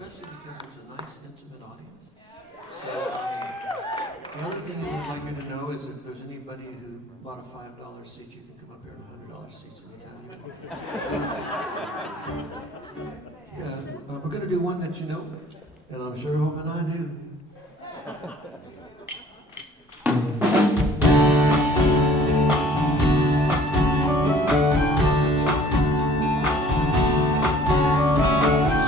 especially because it's a nice, intimate audience. So the other thing I'd like you to know is if there's anybody who bought a $5 seat, you can come up here and $100 seats in the town. Yeah, we're going to do one that you know, and I'm sure hoping I do.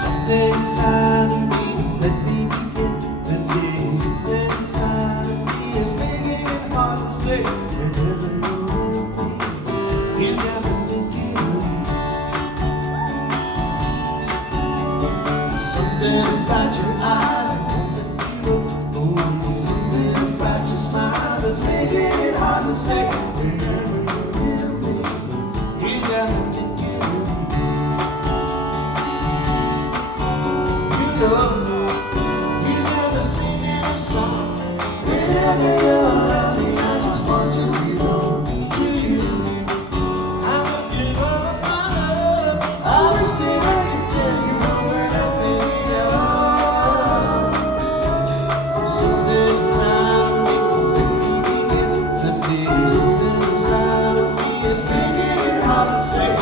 Something inside of me, let me begin. The day something inside of me is making it hard to say. Whenever you're with me, you got me thinking of you. Something about your eyes, I won't let you go. Oh, something about your smile that's making it hard to say. Whenever you're with me, you got me thinking of you. You never sing a song. Whenever you're around me, I just want to belong to you. I would give up my love. I wish that I could tell you when I'm thinking of something inside of me. Let me begin. Something inside of me is making it hard to say.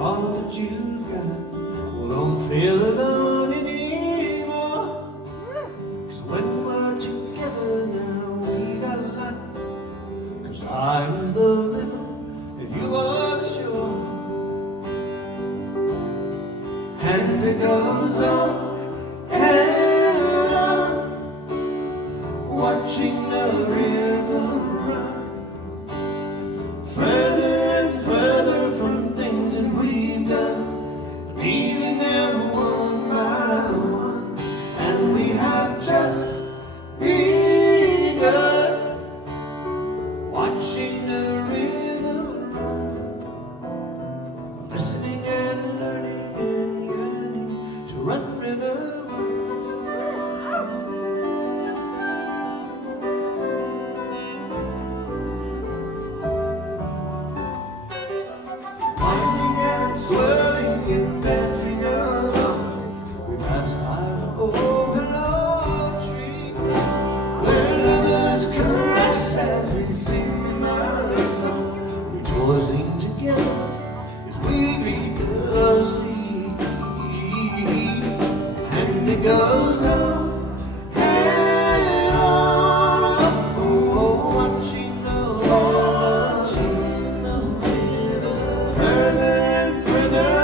All that you've got, well, don't feel alone anymore. 'Cause when we're together now, we got a lot. 'Cause I'm the river and you are the shore. And it goes on and on, watching the river run further and further from things that we've done, leaving them one by one, and we have just begun, watching the river run, listening and learning and yearning to run, river, run. Swirling and dancing along, we pass by over an old tree, where lovers caress as we sing the merry song, rejoicing together as we read the sea. And it goes on and on, oh, watching the river further.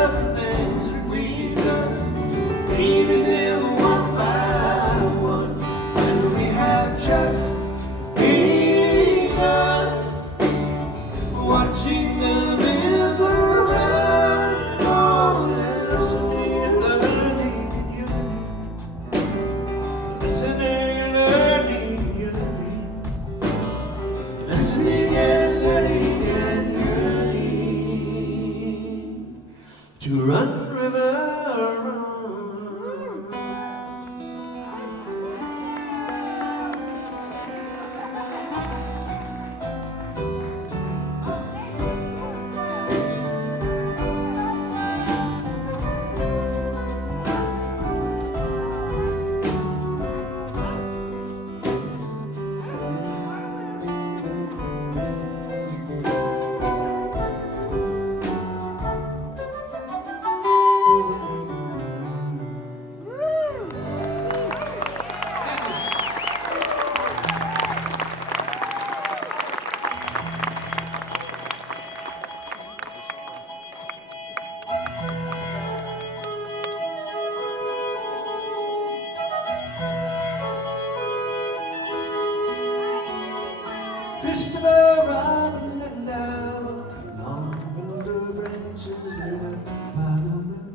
Christopher Robin and I walked along under branches lit up by the moon,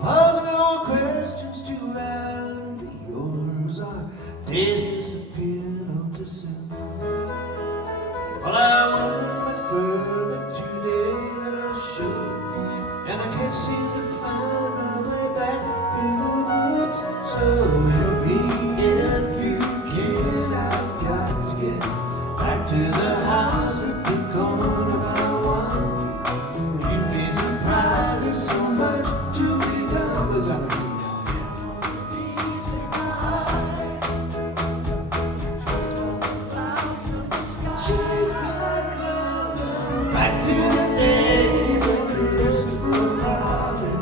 posing all questions to Alan, to yours are days disappeared all too soon. Well, I wandered much further today than I should, and I can't seem to find my way back through the woods. So help me if you can, I've got to get back to the house at the corner by one. You'd be surprised, there's so much to be done. We gotta do chase the clouds back to the days of Christopher Robin.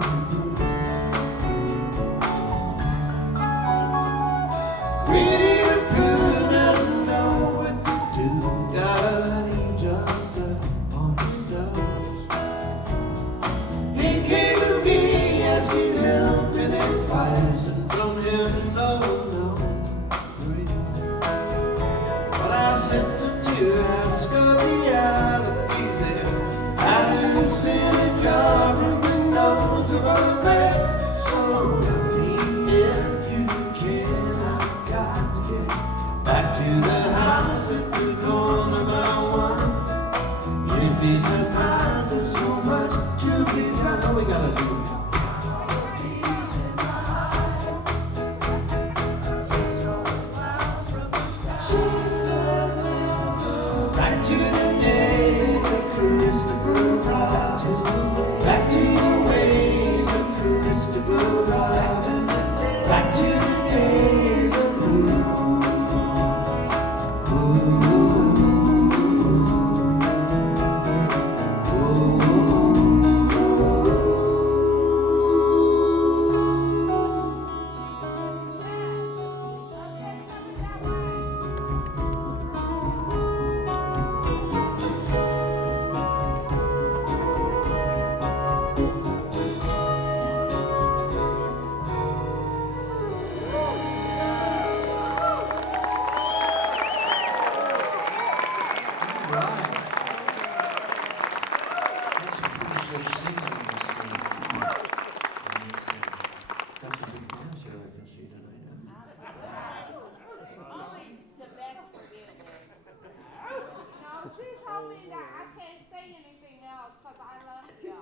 Winnie the Pooh doesn't know what to do. Got an angel stuck on his nose. He came to me asking help and advice, and from him no well, I sent him to ask of the allergies there. I knew send a jar from the nose of a bear. So help me if you can, I've got to get back to the house at the corner by one. You'd be surprised, there's so much to be done. We gotta do it. Chase the clouds back to the days of Christopher Robin. Back to the ways of Christopher Robin. Back to the days of That's a big answer I can see tonight. Only the best for you. No, she told me that I can't say anything else because I love you.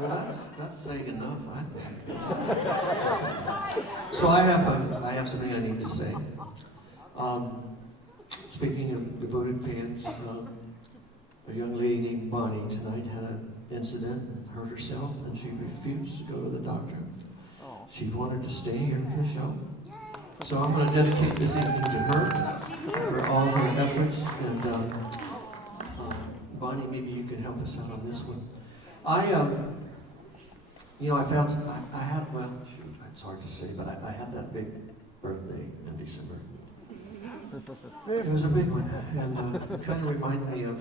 Well, that's saying enough, I think. So I have something I need to say. Speaking of devoted fans, a young lady named Bonnie tonight had an incident and hurt herself, and she refused to go to the doctor. She wanted to stay here for the show. So I'm going to dedicate this evening to her for all her efforts. And Bonnie, maybe you can help us out on this one. I had, well, shoot, it's hard to say, but I had that big birthday in December. It was a big one, and it kind of reminded me of,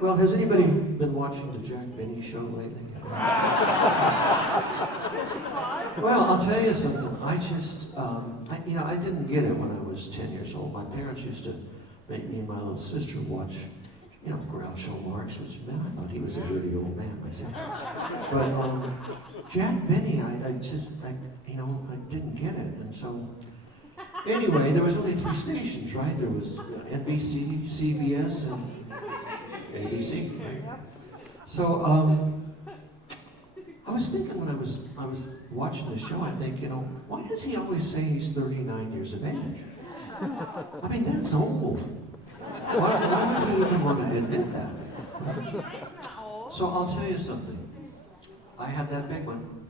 well, has anybody been watching the Jack Benny show lately? Well, I'll tell you something. I just, I didn't get it when I was 10 years old. My parents used to make me and my little sister watch, Groucho Marx, which, man, I thought he was a dirty old man myself. But Jack Benny, I didn't get it, and so. Anyway, there was only 3 stations, right? There was NBC, CBS, and ABC, right? So I was thinking when I was watching the show, I think, why does he always say he's 39 years of age? I mean, that's old. Why would he even want to admit that? So I'll tell you something. I had that big one.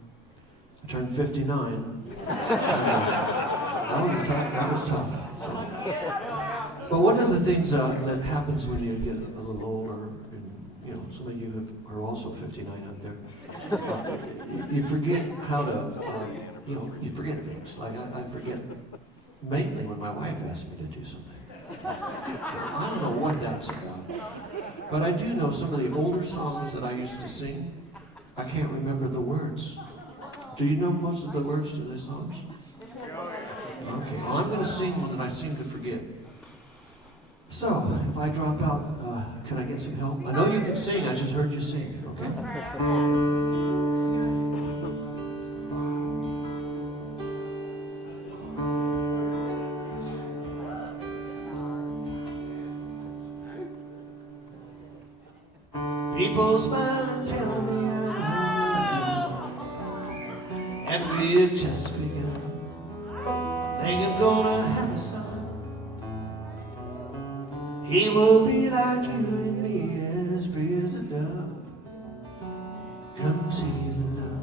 I turned 59. That was tough. So. But one of the things that happens when you get a little older, and some of you are also 59 out there, you forget how to, you forget things. Like I forget mainly when my wife asks me to do something. I don't know what that's about. But I do know some of the older songs that I used to sing. I can't remember the words. Do you know most of the words to the songs? Okay, well, I'm going to sing one that I seem to forget. So, if I drop out, can I get some help? I know you can sing, I just heard you sing, okay? People smile and tell me and we've just begun. Think I'm gonna have a son. He will be like you and me, as free as a dove. Come see the love.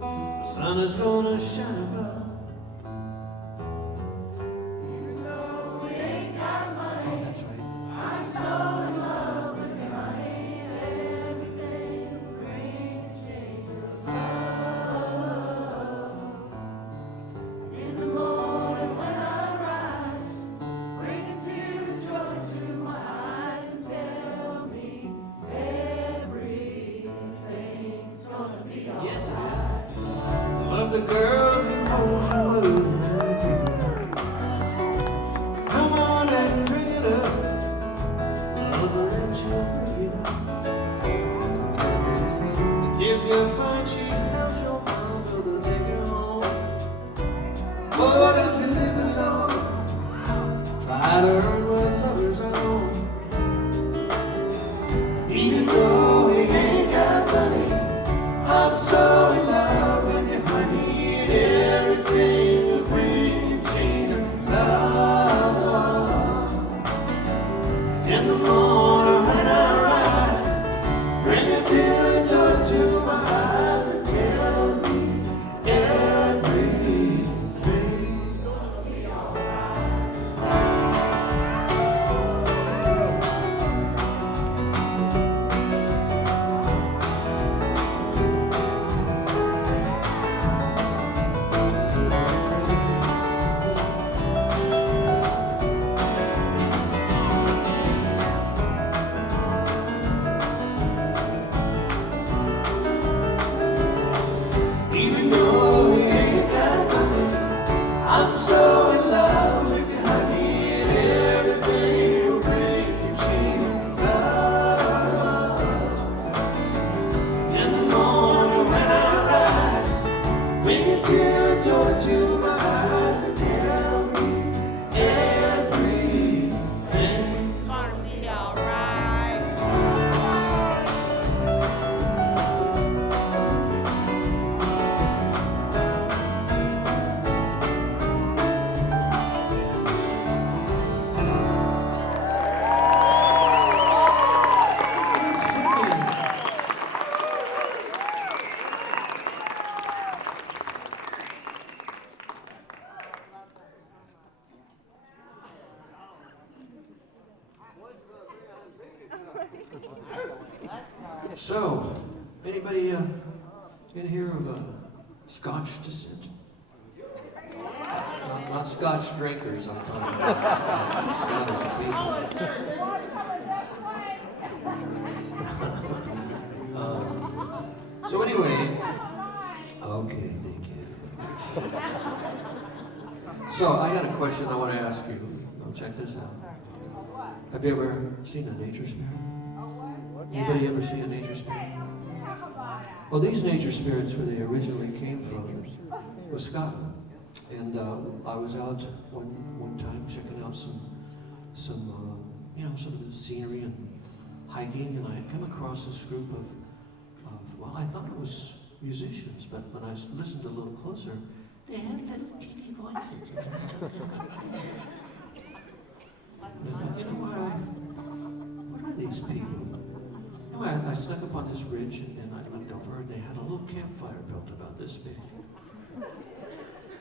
The sun is gonna shine above. Even though we ain't got money. Oh, that's right. I'm so in love with you, honey, and everything will bring a change of love. In the morning when I rise, bring a tear of joy to my eyes and tell me everything's gonna be alright. Yes, it is. Love the girl who holds your mood and take her. Come on and drink it up. Love her and she'll bring it up. And if you find she helps your mom, they'll take her home. But if you live alone, try to earn what lovers own. Even though we ain't got money, I'm so in love with you, honey, and everything will bring a chain of love. In the morning when I rise, bring a tear of joy to my eyes and tell me everything's gonna be alright. Even though we ain't got money, I'm so in love with you, honey, and everything will bring you chain of love. In the morning when I rise, bring a tear of joy to my eyes and tell me everything's Gonna be alright. So, anybody in here of Scotch descent? Not Scotch drinkers, I'm talking about Scottish people. So anyway, okay, thank you. So I got a question I want to ask you. Check this out. Have you ever seen a nature spirit? Anybody ever see a nature spirit? Well, these nature spirits, where they originally came from, was Scotland. And I was out one time checking out some of the scenery and hiking, and I had come across this group of well, I thought it was musicians, but when I listened a little closer, they had little teeny voices. And I thought, what are these people? I snuck up on this ridge and I looked over, and they had a little campfire built about this big.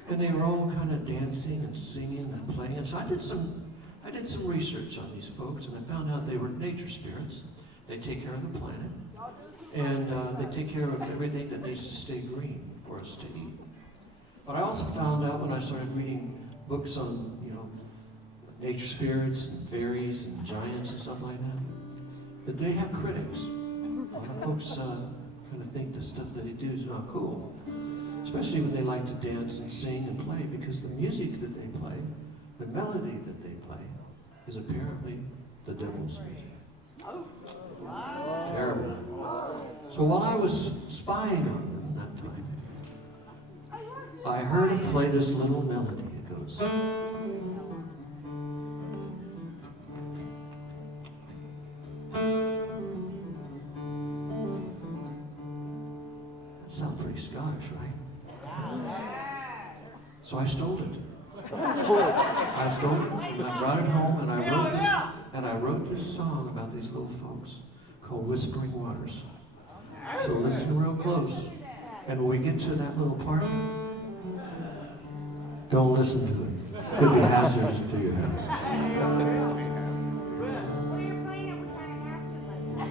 And they were all kind of dancing and singing and playing. And so I did some research on these folks, and I found out they were nature spirits. They take care of the planet, and they take care of everything that needs to stay green for us to eat. But I also found out when I started reading books on, nature spirits and fairies and giants and stuff like that they have critics. A lot of folks kind of think the stuff that they do is not cool. especially when they like to dance and sing and play, because the music that they play, the melody that they play, is apparently the devil's music. Terrible. So while I was spying on them that time, I heard him play this little melody. It goes. That sounds pretty Scottish, right? So I stole it. I stole it, and I brought it home, and I wrote this song about these little folks called Whispering Waters. So listen real close. And when we get to that little part, don't listen to it. It could be hazardous to your health. Well, you're playing it, we kind of have to listen.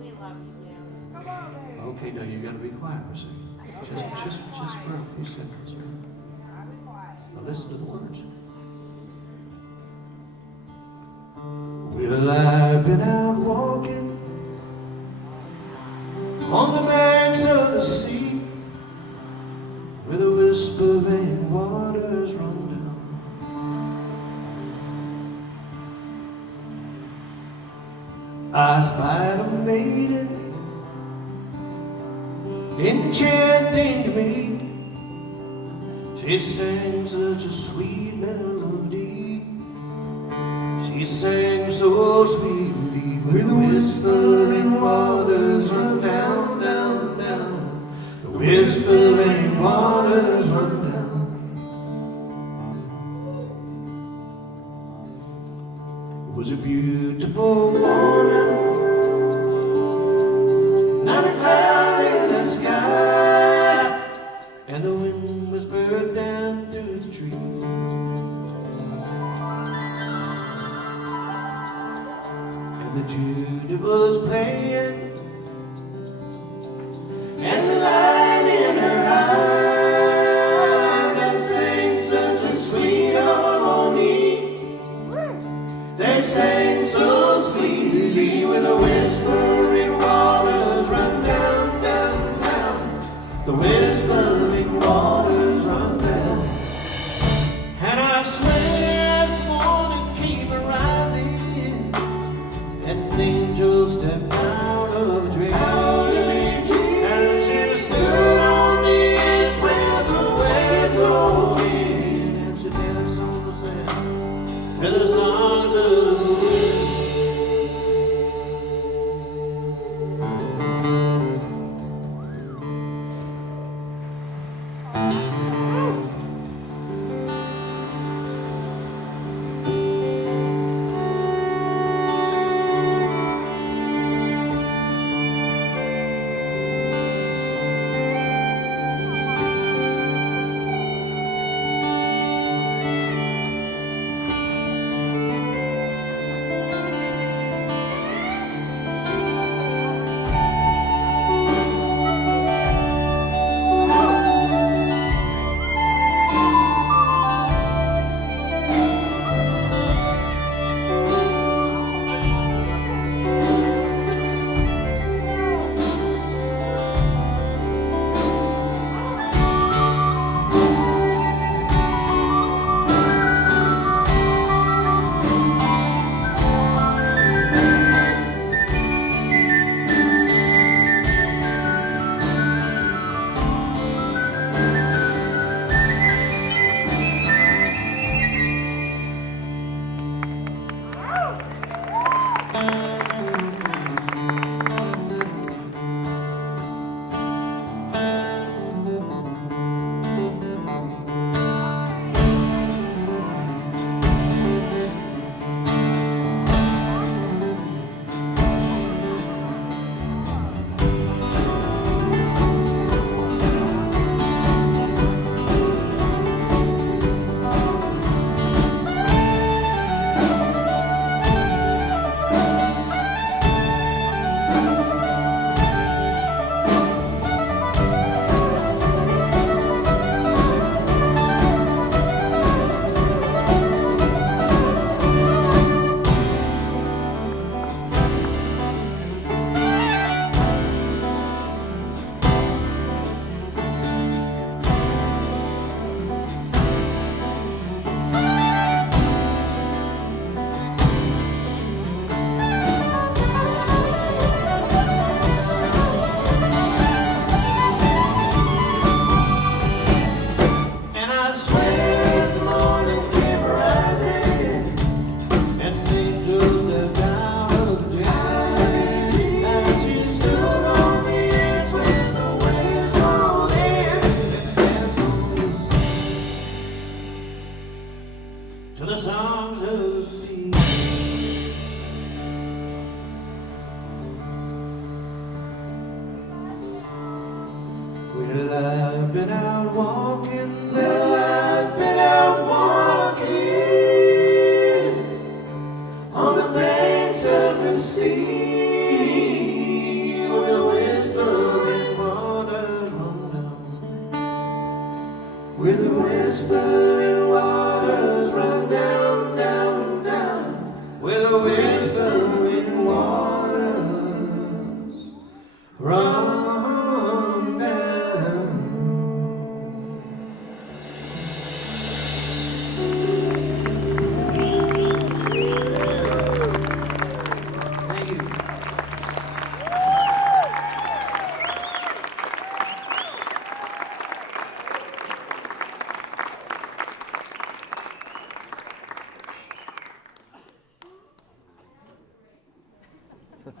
We love you, Jim. Come on, baby. Okay, now you got to be quiet for a second. Just for a few seconds. I'll be quiet. Now listen to the words. Well, I've been out walking on the banks of the sea, where the whispering waters run down. I spied a maiden enchanting to me. She sang such a sweet melody. She sang so sweetly, with the whispering waters run down, down, down. The whispering waters run down. It was a beautiful morning, not a cloud in the sky, and the wind whispered down through its trees. The Jude was playing, and the light in her eyes that sang such a sweet harmony. They sang so sweetly, with the whispering waters run down, down, down. The whispering waters run down. And I swear the morning keep rising, and an angel stepped out of swear as the morning came rising, and angels stepped out of the valley, and she stood on the edge when the waves rolled in, and danced on the sea to the songs of the sea. Well, I've been out walking, well, I've been out walking on the banks of the sea, where the whispering waters run down, where the whispering waters run down, down, down, where the whispering waters run.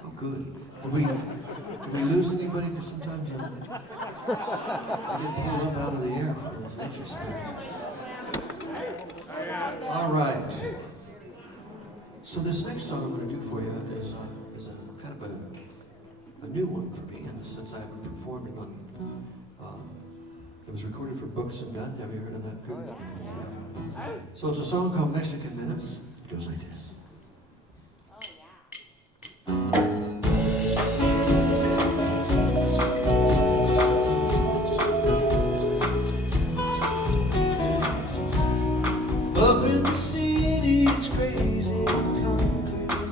Oh, good. Did we lose anybody? Because sometimes I get pulled up out of the air for those exercises. All right. So this next song I'm going to do for you is a kind of a new one for me, in the sense I haven't performed it on. It was recorded for Books and Gun. Have you heard of that group? So it's a song called Mexican Minutes. It goes like this. Up in the city, it's crazy and concrete.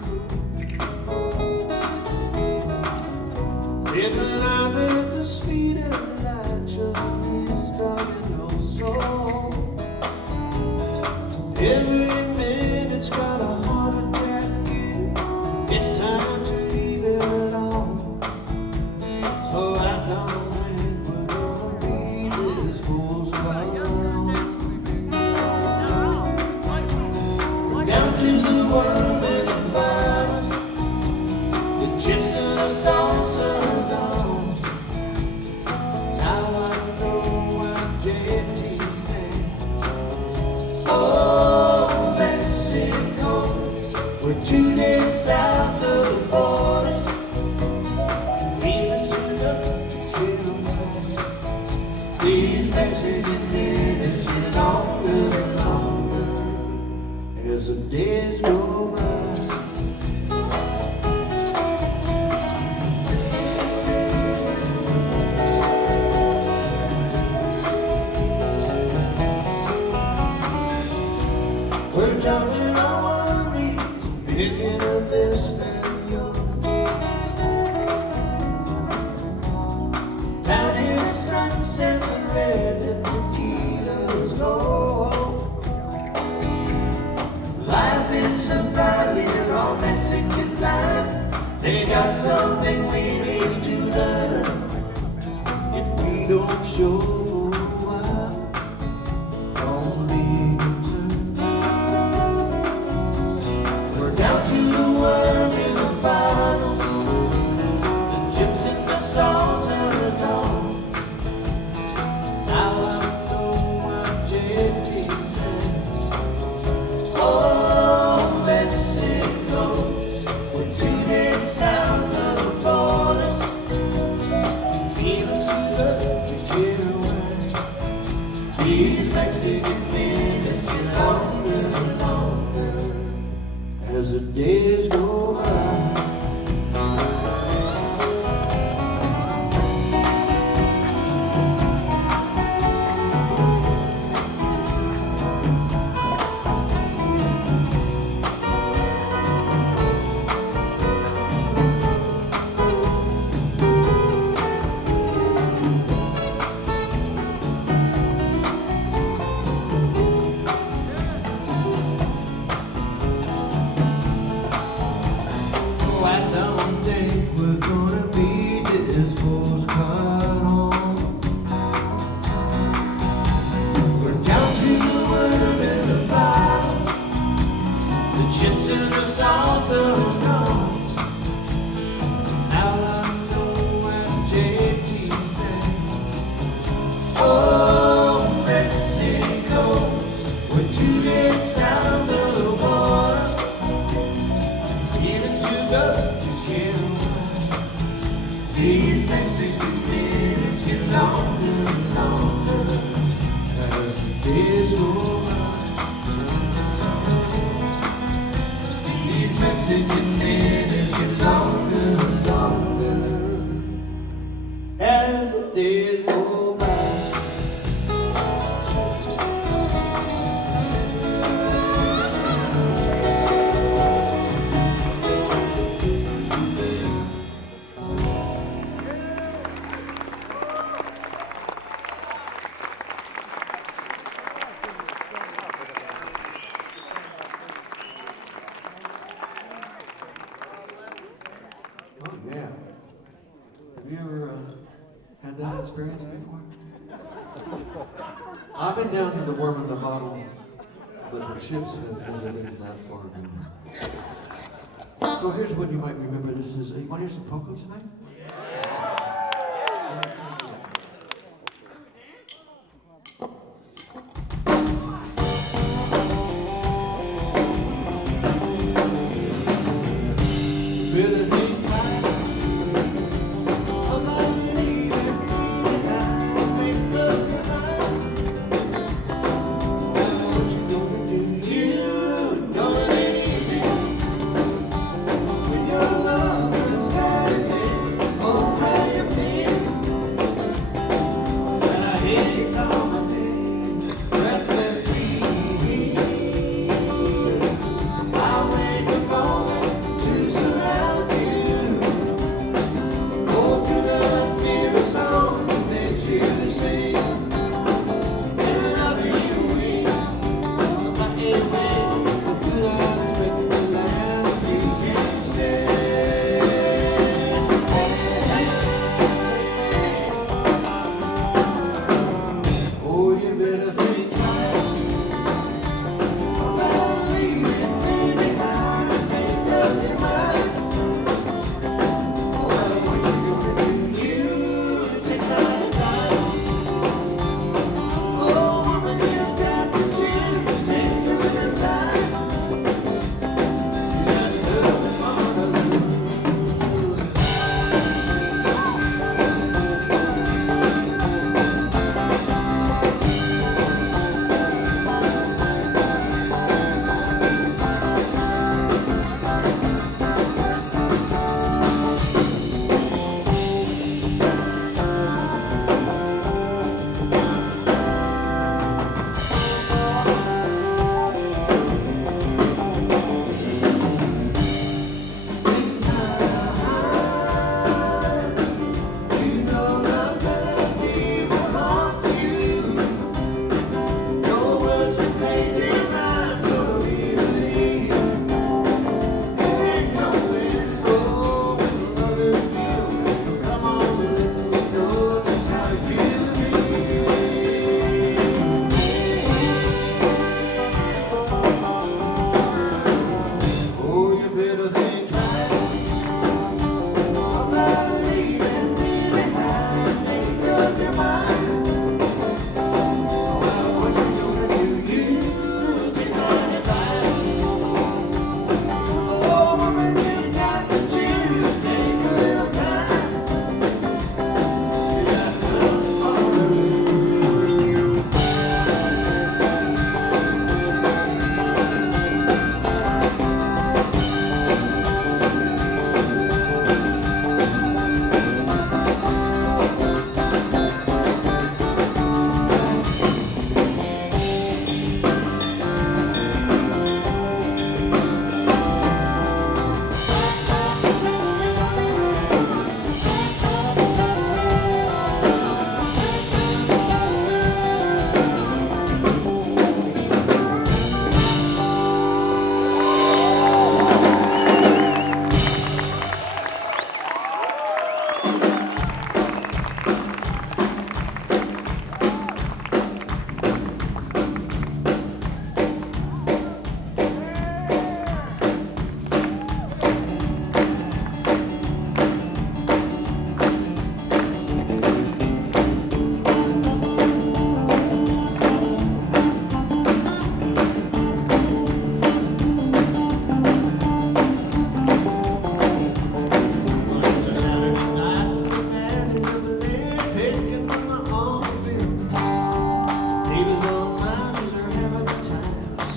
Living life at the speed of light just is darkening your soul. Every minute's got a heart attack. It's time to leave it alone. So I don't think we're gonna beat this bull's alone. Down to the world with the violence, the chips and the salsa gone. Now I know what JT said. Oh, Mexico, we're 2 days south of the border. Feeling too good to get away. These Mexican minutes get longer and longer as the days go by. We're jumping on one knees, picking up Espanol. Down in the sunsets and red, the tequila's gold. Life is surviving on Mexican time. They got something we need to learn. If we don't show for a while, don't be concerned. We're down to the worm in the bottle, the chips and the sauce and the dawn. Now I know what JT said. Oh, Mexico, we're 2 days south of the border. Feeling too good to get away. These Mexican minutes get longer and longer as the days go by. till the songs are gone. Now I know when JT sang, oh, Mexico, with Juliet sound of the water, feeling too good to kill. These Mexican minutes get longer and longer as the days go by. These Mexican minutes get longer and longer as the days go by. Oh yeah. Have you ever had that experience before? I've been down to the worm in the bottle, but the chips have never been that far down. So here's what you might remember. This is, you want to hear some polka tonight?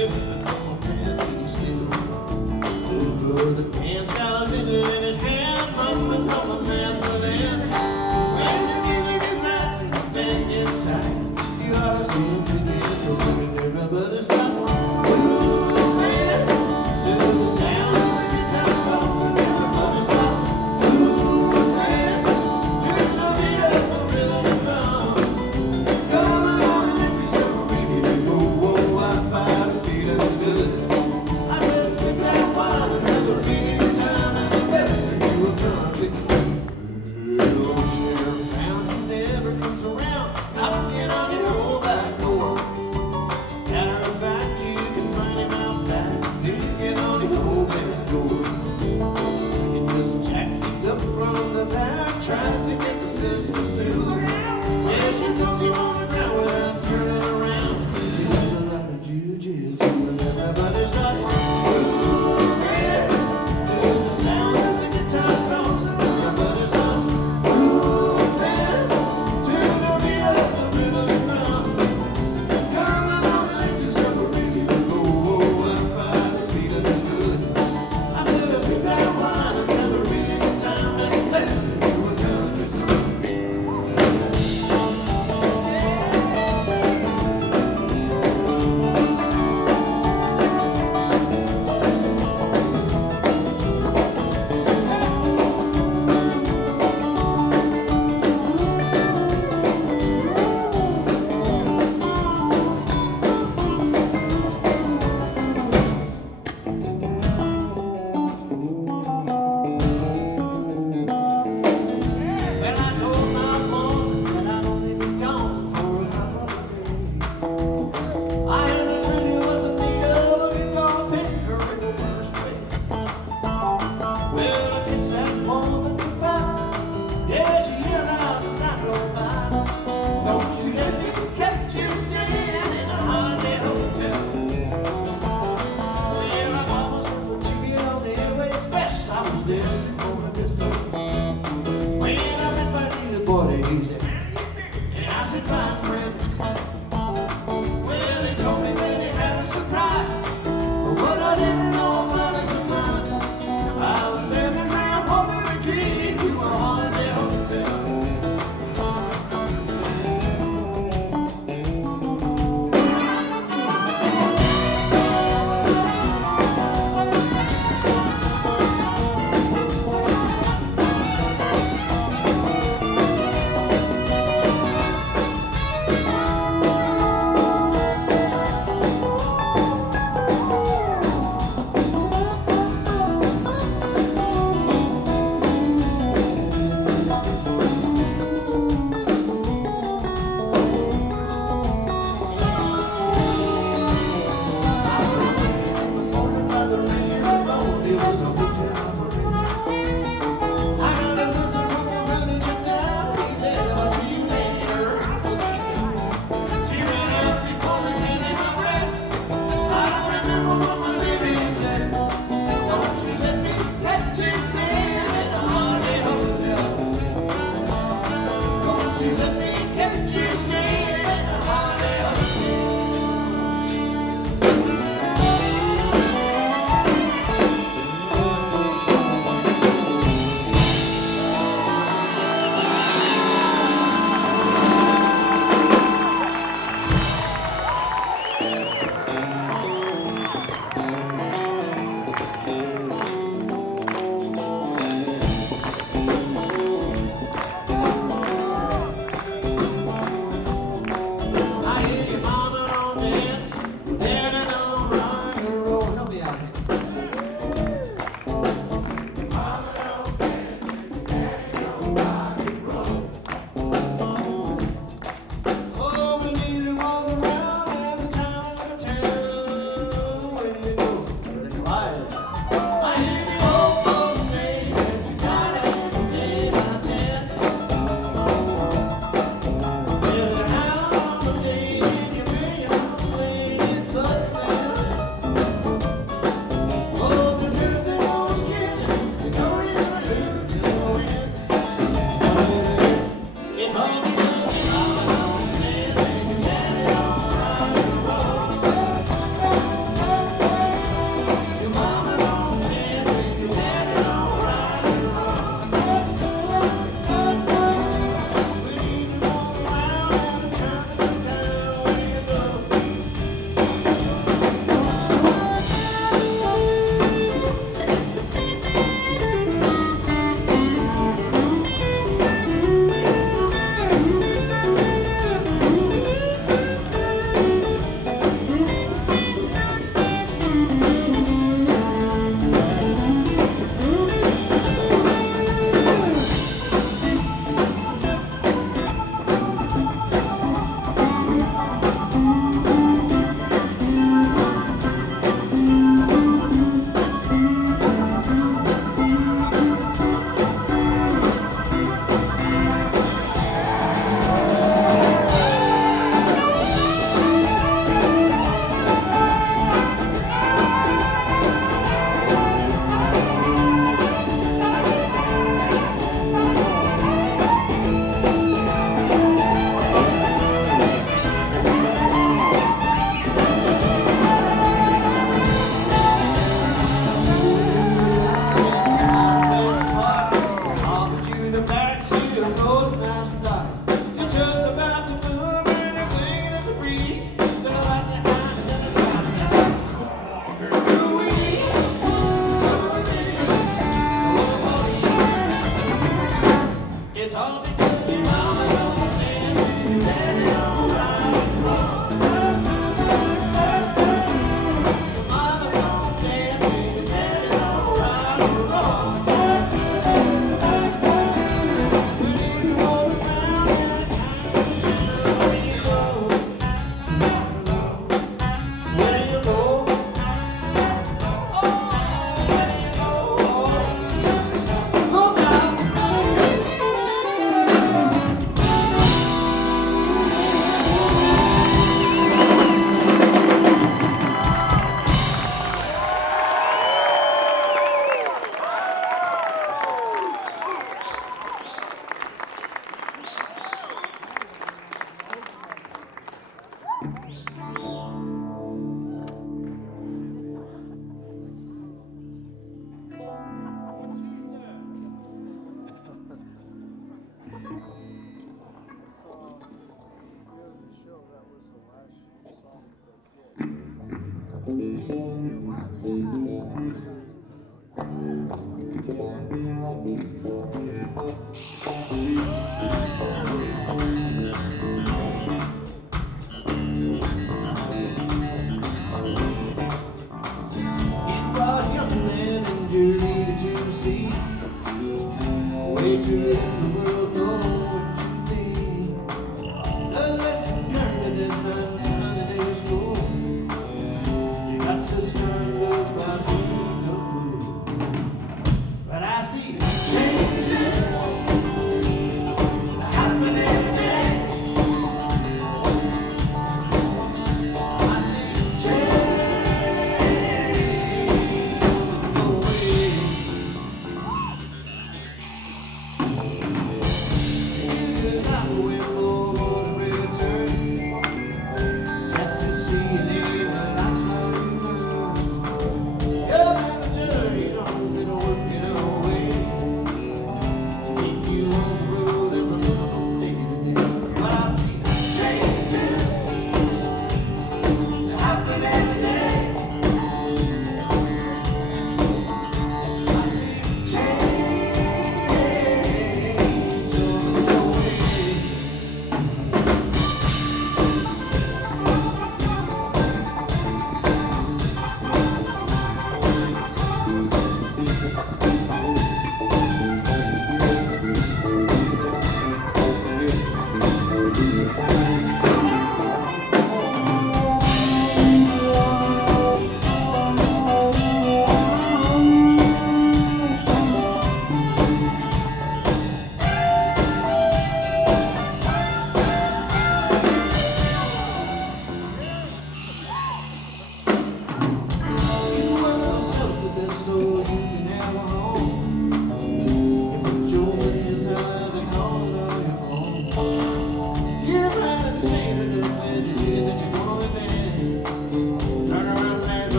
sip, but no man can steal. So brother Cant's got a liquor in his hand, mama's on the mandolin. When the music is out and the band gets tight, you ought to see him begin to work and everybody stops. Ooh, man, to the sound of the guitar stops and everybody stops. Ooh, man, to the beat of the rhythm and drum. Come on and let yourself read it. Whoa, whoa, I find the feeling is good. I said, sip that wine and have a reading.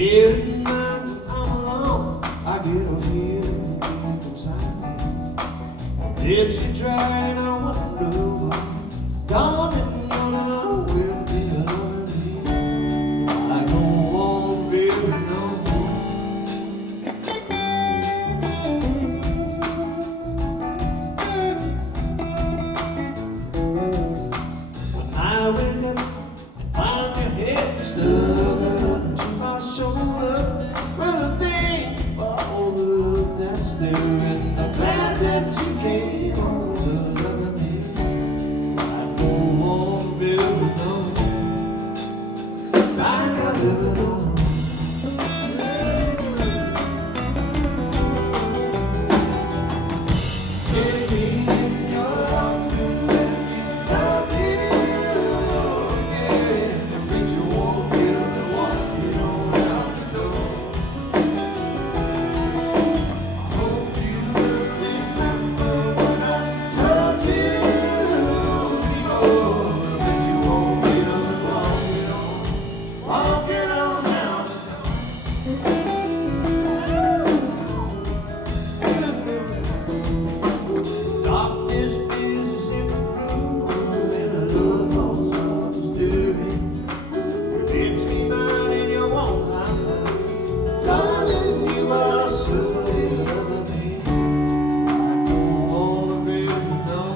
Every night when I'm alone, I get a feeling deep inside me. Lips get dry and I wonder why. Don't know where to be. I don't want like I've never known. Take me in your arms and let me love you again. It makes you want me to walk you on out the door. I hope you will remember what I told you before. It makes you want me to walk it on down the door. Darkness is in the room, and a love lost starts to stir in. Your lips keep burning, you won't hide. Darling, you are certainly loving me. I don't want to really know,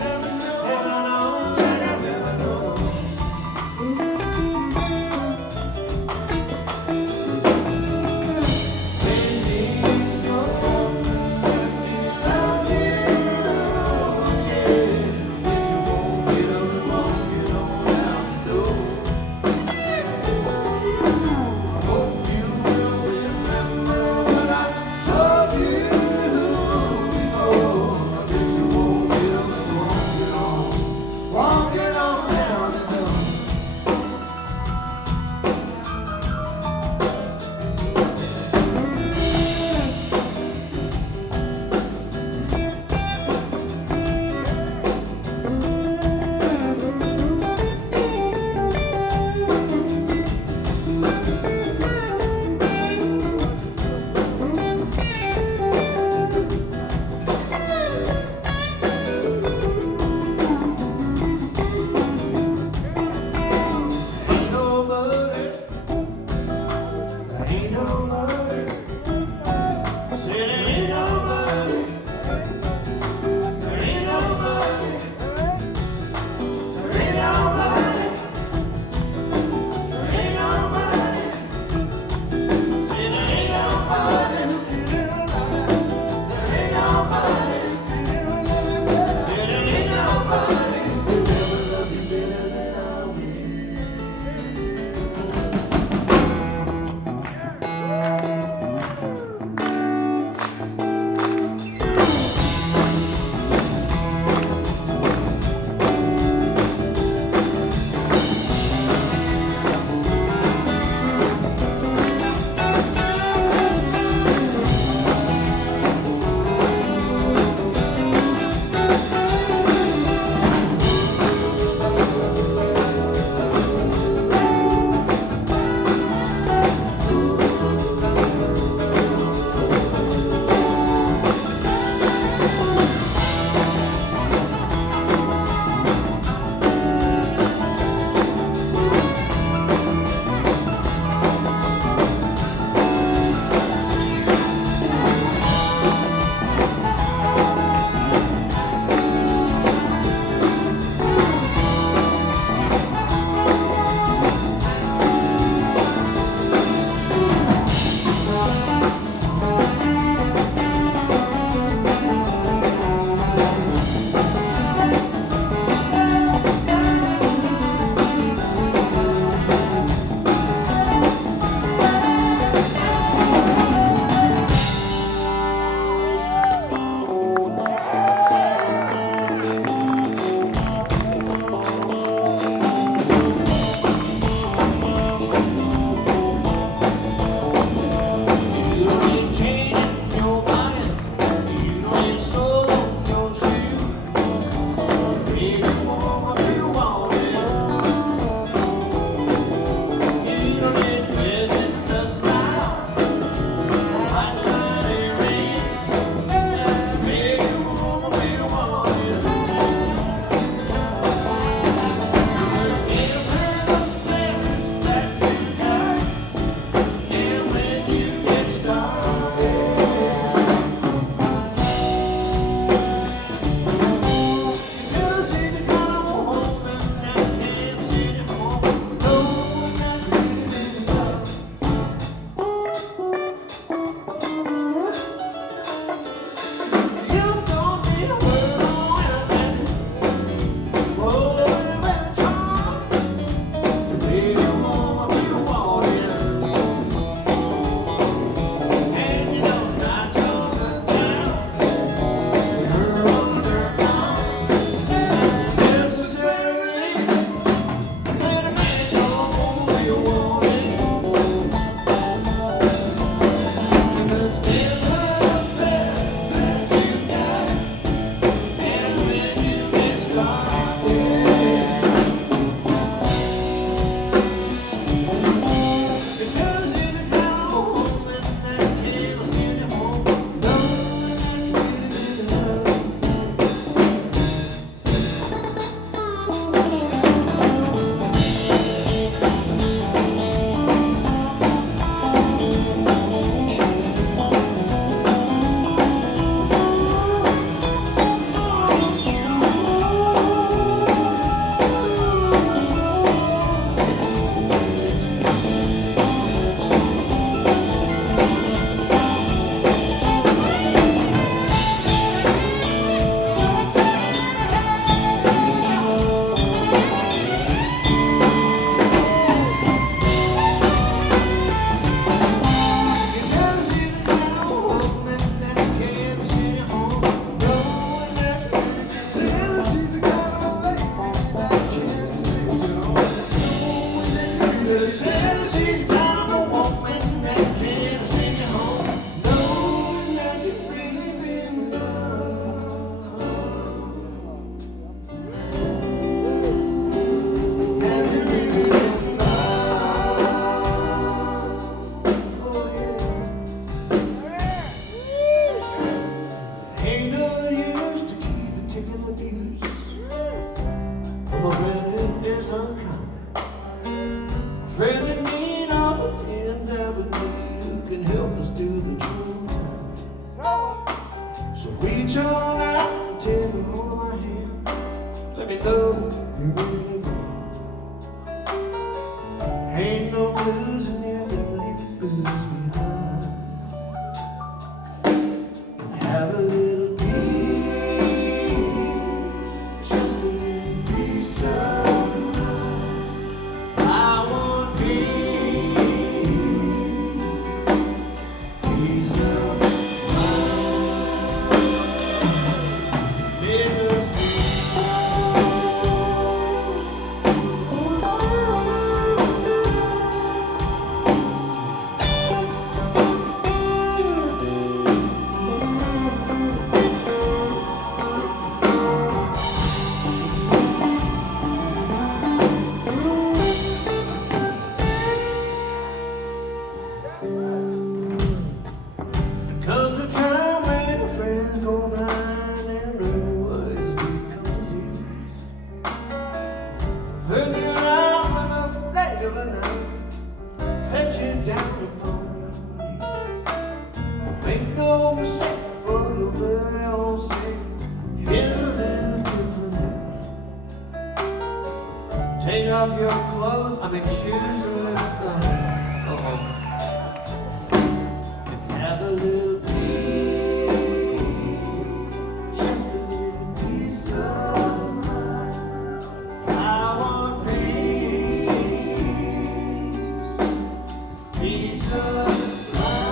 and I know that I never know. Take me in your arms and let me love you again. Makes you want me to walk it on out the door. the Tennessee's kind of a woman that can't send you home, knowing that you've really been loved. Have you really been loved? Oh yeah. Ain't no use to keep taking abuse from a friend who is uncommon. Friend in need of the friends that we need who can help us through the troubled times. So reach on out and take a hold of my hand. Let me know you're really good. Ain't no blues in you, but leave the blues behind. And have a little peace, just a little peace of mind. I want peace of mind. Make us comes a time when your friends go blind and ruin what is because turn you around with a blade of a knife, set you down upon your knees. Make no mistake for your very own sake. Here's a little tip for that. Take off your clothes, I make shoes and lift them. Have a little peace, just a little peace of mind. I want peace of mind.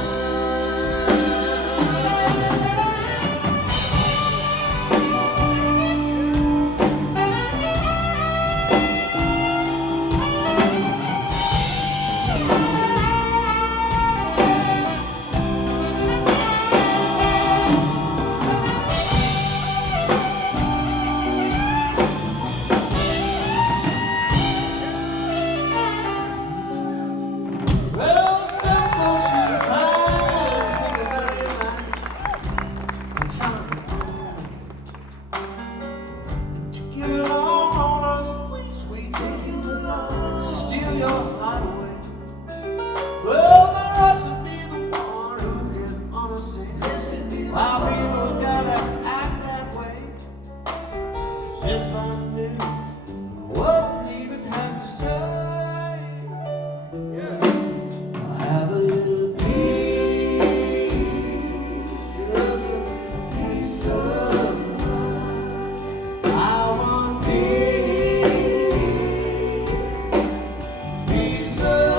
Well, some folks you find think about your life and trying to get along on a sweet, sweet take you along, steal your heart away. Well, the rest will be the one who can understand why people gotta act that way. If I knew, I wouldn't even have to say. Have a little peace, just a little peace of mind. I want peace of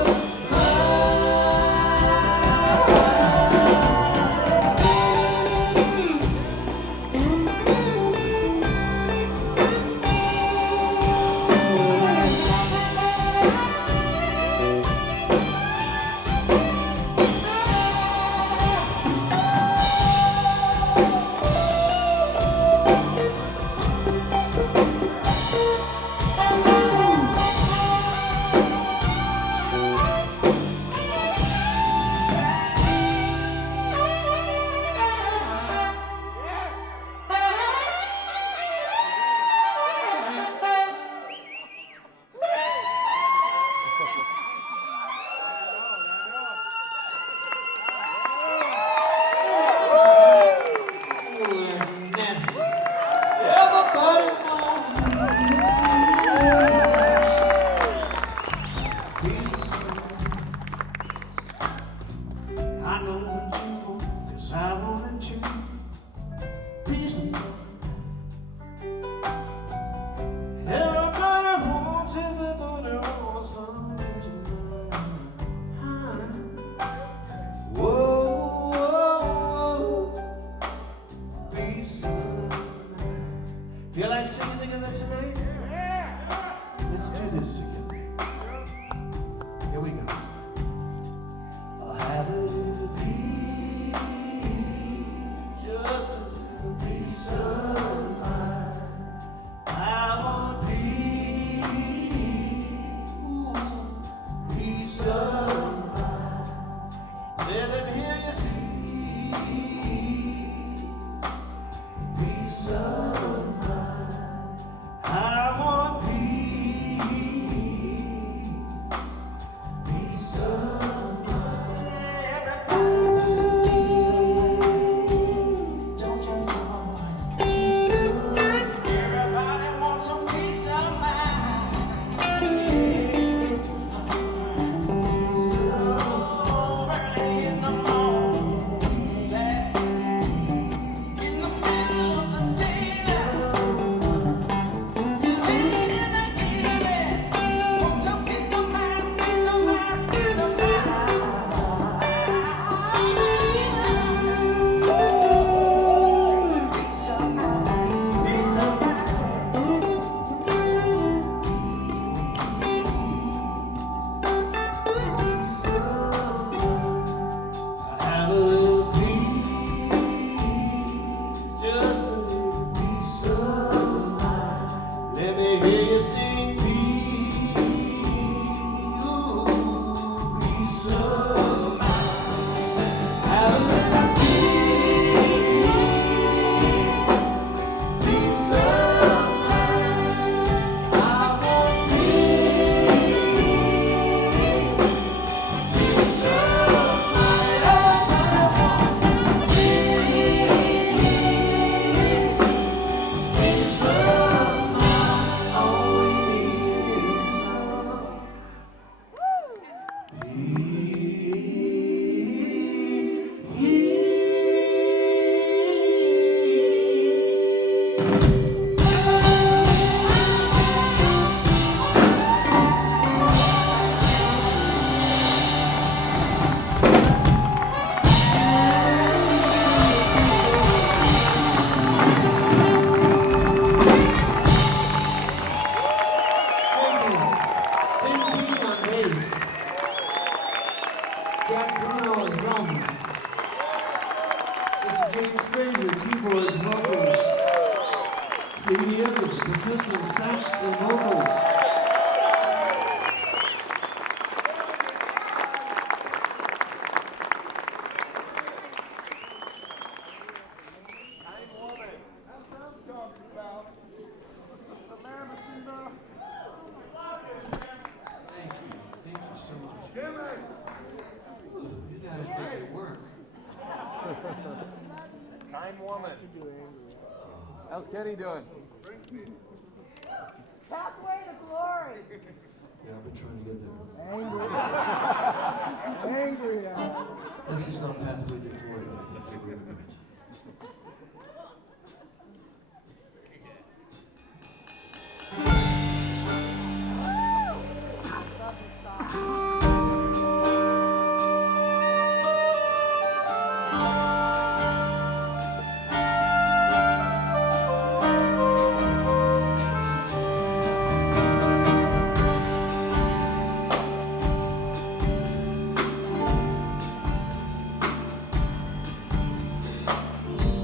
we go. I'll have a little peace, just a little peace of mind. I want peace, ooh, peace of mind. Let him hear you sing, peace of mind. I want peace, peace of mind. Peace of mind. Don't you know? Peace of mind. Everybody wants some peace of mind. Peace of mind. Early in the morning, back in the middle of the day. Have a little peace, just a little peace of mind. Let me hear you sing peace, ooh, peace of mind. Have a little peace, peace of mind. I want peace, peace of keyboards, vocals. Stevie Evans, percussion, sax, and vocals. I'm Lovin. That's what I'm talking about. The man Messina. Thank you so much. Jimmy. Ooh, you guys make it work. Kind woman. How's Kenny doing? Pathway to glory. Yeah, I've been trying to get there. Angry. This is not pathway to glory, but I think you're really good.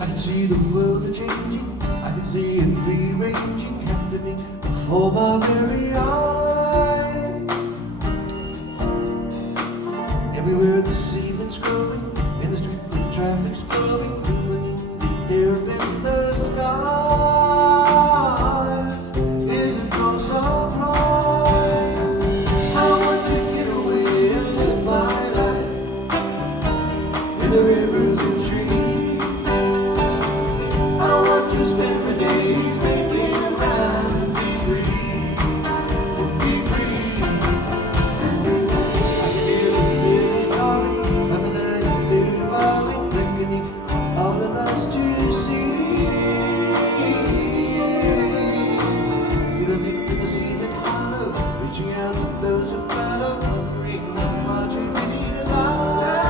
I can see the world a changing, I can see it rearranging, happening before my very eyes. Everywhere the ceiling's growing, in the street the traffic's flowing, moving in the air in the skies. Is it no surprise? I want to get away and live my life in the rivers and trees. I want to spend my days making rhyme and be free, be free. I can hear the cities calling, I'm a night falling, beckoning all of us to see. See the link from the ceiling hollow, reaching out to those who follow, wondering that much we need lies.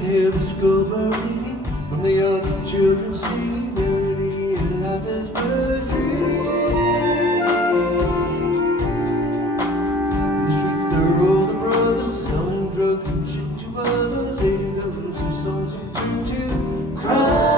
can hear the school bell ringing from the other children singing merrily and life is but free. In the street there are all the brothers selling drugs and shit to others, hating those who songs and turn to cry.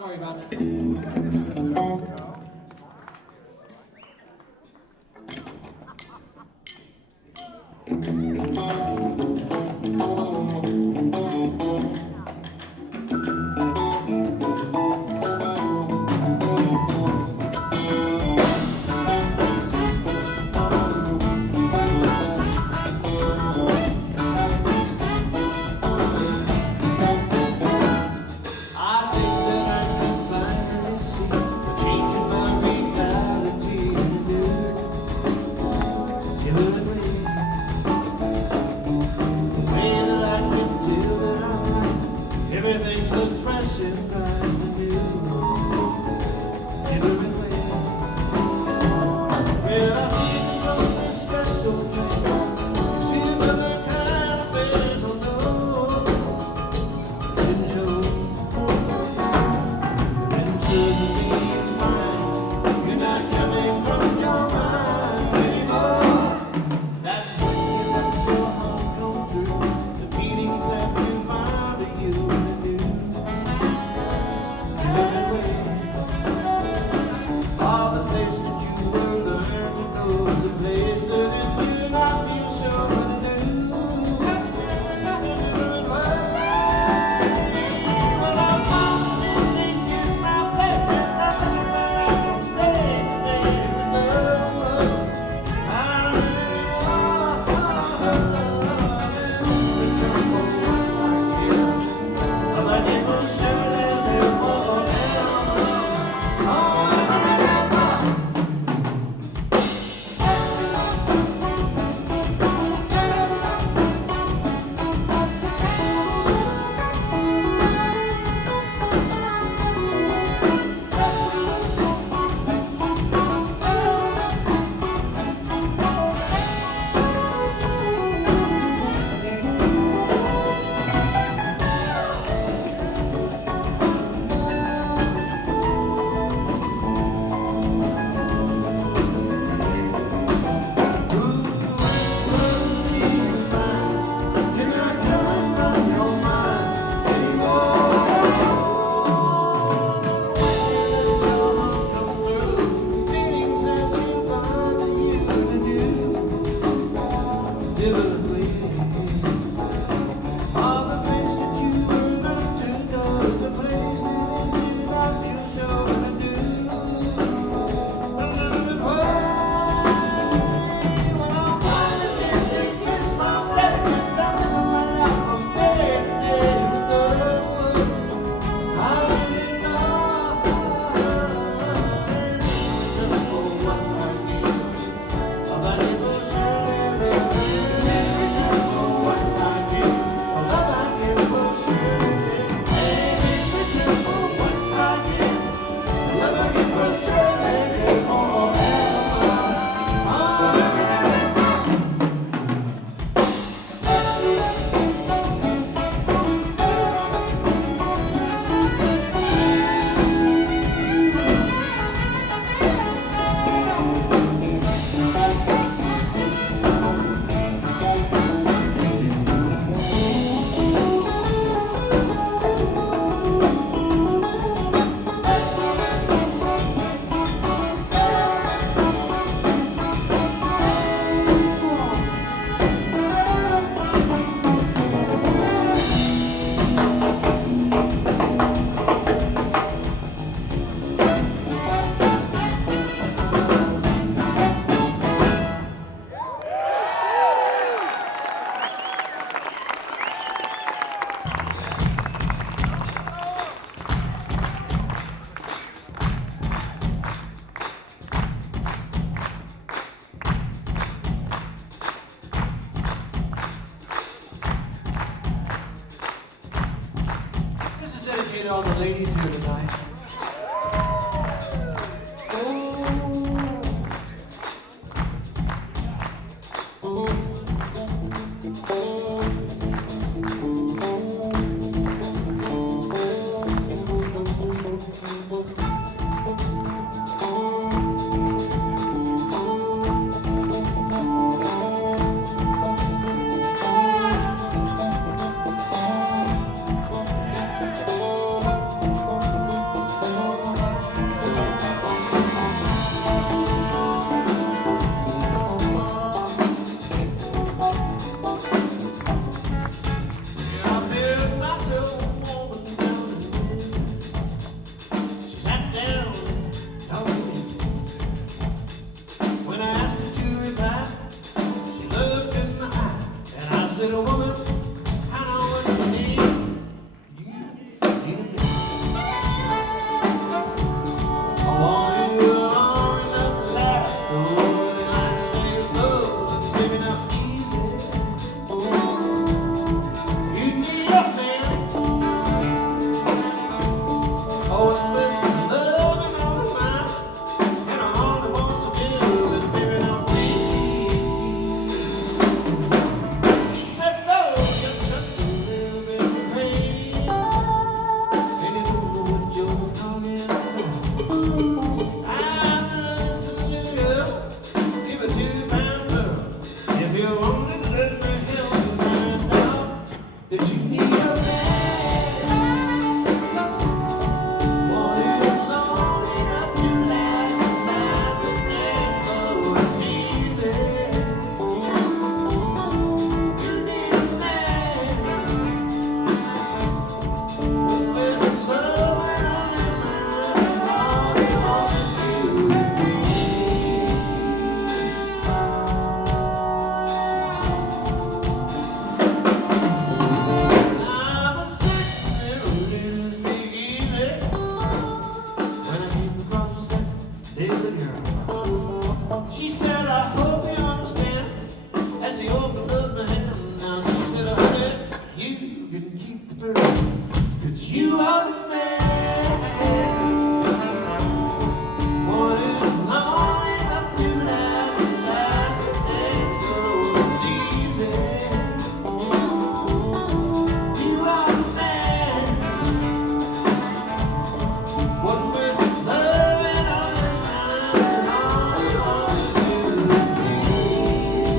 Sorry about it. Everything looks fresh and bright and new. Everywhere. Well, I feel something special thing. See another kind of face on no. Didn't you? And suddenly you find you're not coming from your mind anymore. That's when you let your heart come through. The feelings that you find in you. All the places that you will learn to know, the places that you not feel sure to do. When I'm lost and think it's my baby, nothing but I can stay in love. I really want return for what I give. But I never should have been for them. All the ladies here tonight. 'cause you are the man. What is long enough to last, and last a day so easy. You are the man. One with love and all his mind, and all he wants to do is please.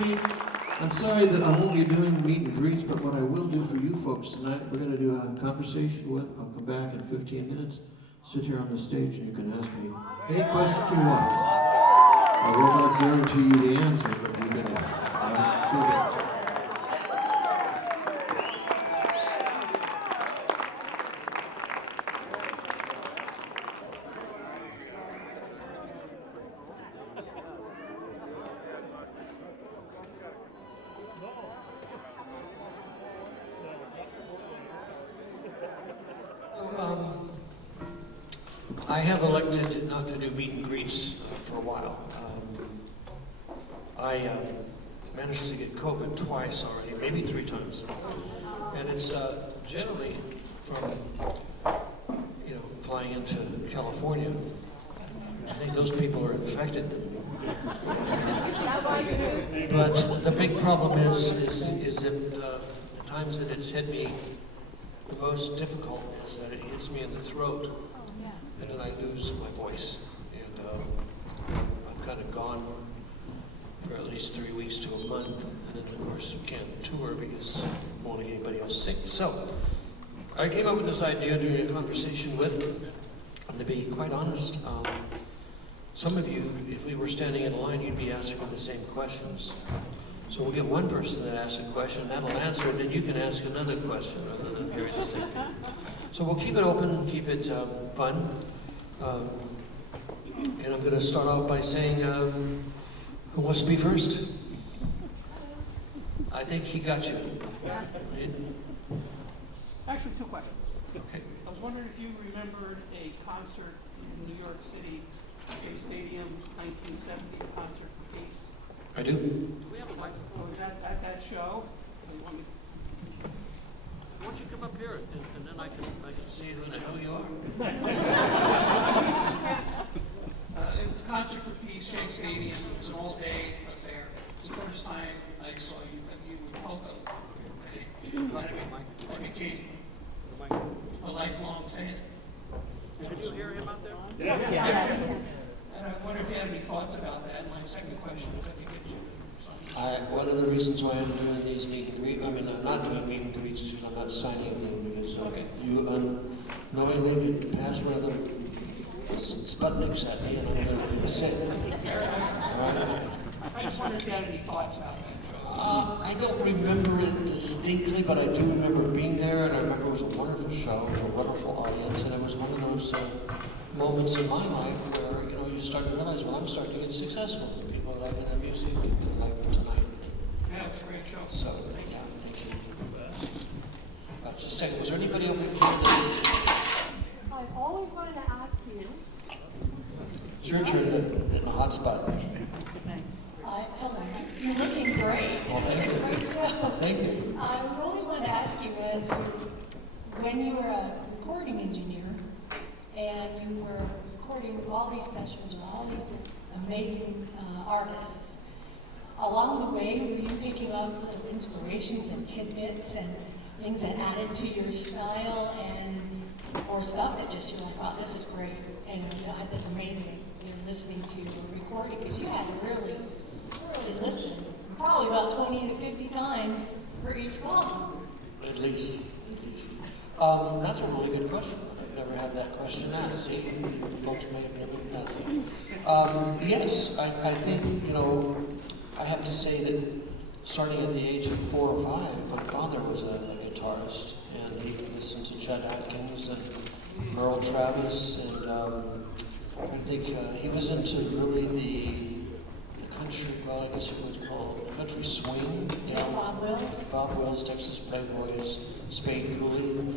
me. I'm sorry that I won't be doing meet and greets, but what I will do for you folks tonight, we're going to do a conversation with. I'll come back in 15 minutes, sit here on the stage, and you can ask me any question you want. I will not guarantee you the answer, but you can ask. All right? See you again. I have elected not to do meet and greets for a while. I managed to get COVID twice already, maybe 3 times. And it's generally from, flying into California. I think those people are infected. But the big problem is that the times that it's hit me, the most difficult is that it hits me in the throat. And then I lose my voice. And I'm kind of gone for at least 3 weeks to a month. And then, of course, we can't tour because we won't get anybody else sick. So I came up with this idea during a conversation with, and to be quite honest, some of you, if we were standing in a line, you'd be asking the same questions. So we'll get one person that asks a question, and that'll answer it, and you can ask another question rather than hearing the same thing. So we'll keep it open and keep it fun. And I'm going to start off by saying, who wants to be first? I think he got you. Right? Actually, 2 questions. Okay. I was wondering if you remembered a concert in New York City, Shea Stadium, 1970, the Concert for Peace. I do. Do we have a microphone? Was that at that show? Why don't you come up here and then I can see who the hell you are. It was a Concert for Peace, Shea Stadium. It was an all-day affair. It was the first time I saw you with Poco. I became a lifelong fan. Did you hear him out there? Yeah. And I wonder if you had any thoughts about that. My second question, if I could get you something. One of the reasons why I'm doing these meet and greets, I'm not doing meet and greets because I'm not signing them because you unknowingly could pass one of the Sputniks at me and I'm going to be sick. I just wondered if you had any thoughts about that show. I don't remember it distinctly, but I do remember being there, and I remember it was a wonderful show, it was a wonderful audience, and it was one of those moments in my life where you start to realize, well, I'm starting to get successful. People are liking the music, people like it tonight. Yeah, it was a great show. So, yeah, thank you. Just a second, was there anybody over here? I've always wanted to ask you. It's your turn to hit my hot spot. Hello. You're looking great. Well, thank you. Great show. Thank you. I always wanted to ask you was when you were a recording engineer and you were recording all these sessions with all these amazing artists, along the way were you picking up inspirations and tidbits and things that added to your style or stuff that just you're like, wow, this is great, and this amazing, listening to the recording, because you had to really listen, probably about 20 to 50 times for each song. At least. That's a really good question. I've never had that question asked. See, folks may have never asked. Yes, I think, I have to say that starting at the age of 4 or 5, my father was a guitarist, and he listened to Chet Atkins and Merle Travis, and I'm trying to think, he was into really the country, well, I guess you would call it country swing. Bob Wills. Bob Wills, Texas Playboys, Spade Cooley.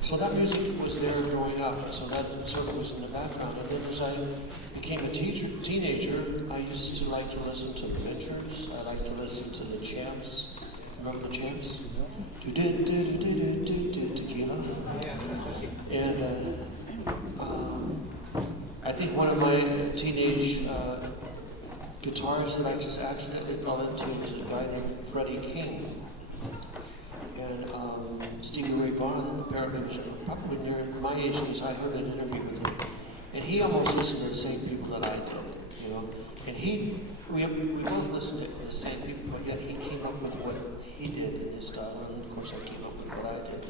So that music was there growing up, so that sort of was in the background. And then as I became a teenager, I used to like to listen to the Ventures. I like to listen to the Champs. Remember the Champs? Tequila. And I think one of my teenage guitarists that I just accidentally fell into was a guy named Freddie King. And Stevie Ray Vaughan apparently was probably near my age because I heard an interview with him. And he almost listened to the same people that I did, And he we both listened to the same people, but yet he came up with what he did in his style, and of course I came up with what I did.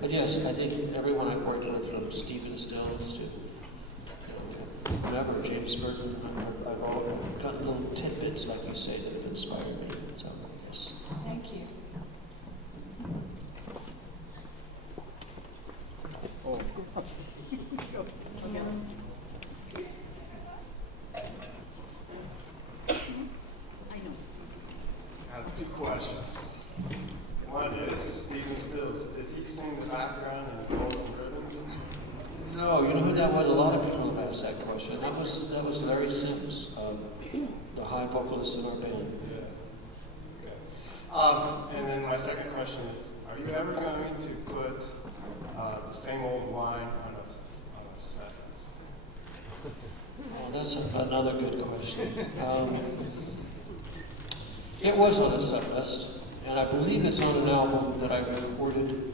But yes, I think everyone I've worked with, from Stephen Stills to whoever, James Burton, I've all got little tidbits, like you say, that have inspired me. So, yes. Thank you. I have two questions. One is, Stephen Stills, did he sing the background in Golden Ribbons? No, you know who that was? A lot of people have asked that question. That was Larry Sims, the high vocalist in our band. Okay. And then my second question is, are you ever going to put the same old wine on a set list? Oh, that's another good question. It was on a set list, and I believe it's on an album that I recorded.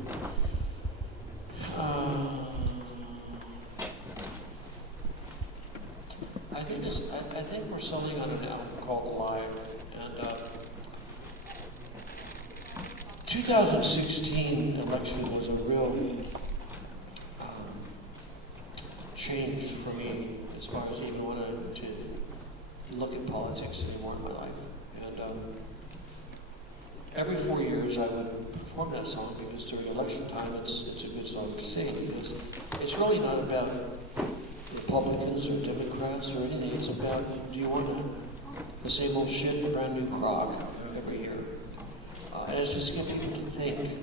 I think we're selling on an album called Live, and 2016 election was a real change for me as far as even wanting to look at politics anymore in my life. And every 4 years I would perform that song because during election time it's a good song to sing, because it's really not about Republicans or Democrats or anything. It's about, do you want the same old shit in a brand new crock every year? And it's just getting people to think.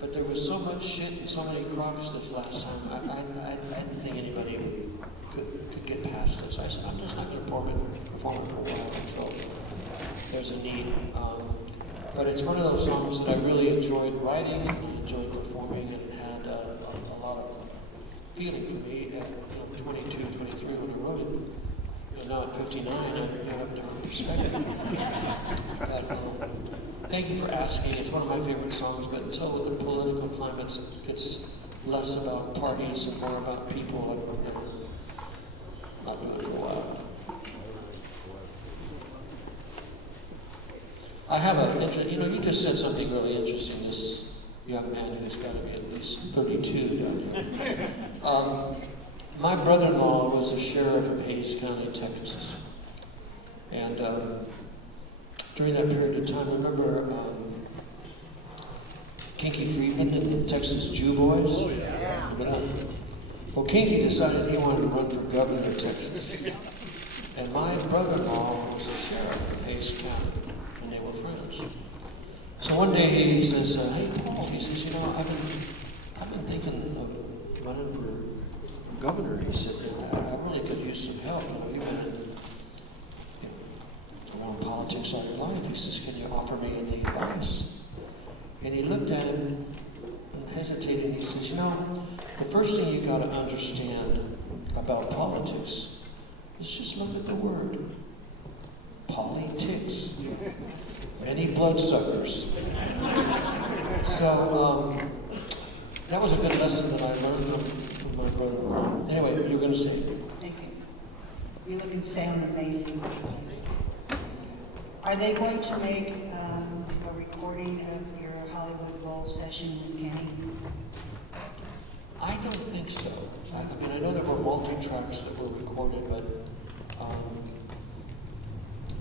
But there was so much shit and so many crocks this last time, I didn't think anybody could get past this. I said, I'm just not going to perform it for a while until there's a need. But it's one of those songs that I really enjoyed writing and enjoyed performing, and had a lot of feeling for me at 22, 23 when I wrote it. And now at 59, I have a different perspective. But, thank you for asking. It's one of my favorite songs, but until the political climate gets less about parties and more about people, I'm not doing it for a while. I have you just said something really interesting, this young man who's got to be at least 32 down here. My brother-in-law was the sheriff of Hays County, Texas. And during that period of time, remember Kinky Friedman and the Texas Jew Boys? Oh, yeah. Well, Kinky decided he wanted to run for governor of Texas. And my brother-in-law was a sheriff in Hays County, and they were friends. So one day he says, hey, Paul, he says, I've been thinking of running for governor. He said, I really could use some help. You've been around politics all your life. He says, can you offer me any advice? And he looked at him and hesitated, and he says, the first thing you got to understand about politics is just look at the word. Politics. Many bloodsuckers. So that was a good lesson that I learned from my brother-in-law. Anyway, you were going to say. Thank you. You look and sound amazing. Are they going to make a recording of your Hollywood Bowl session with Kenny? I don't think so. I know there were multi-tracks that were recorded, but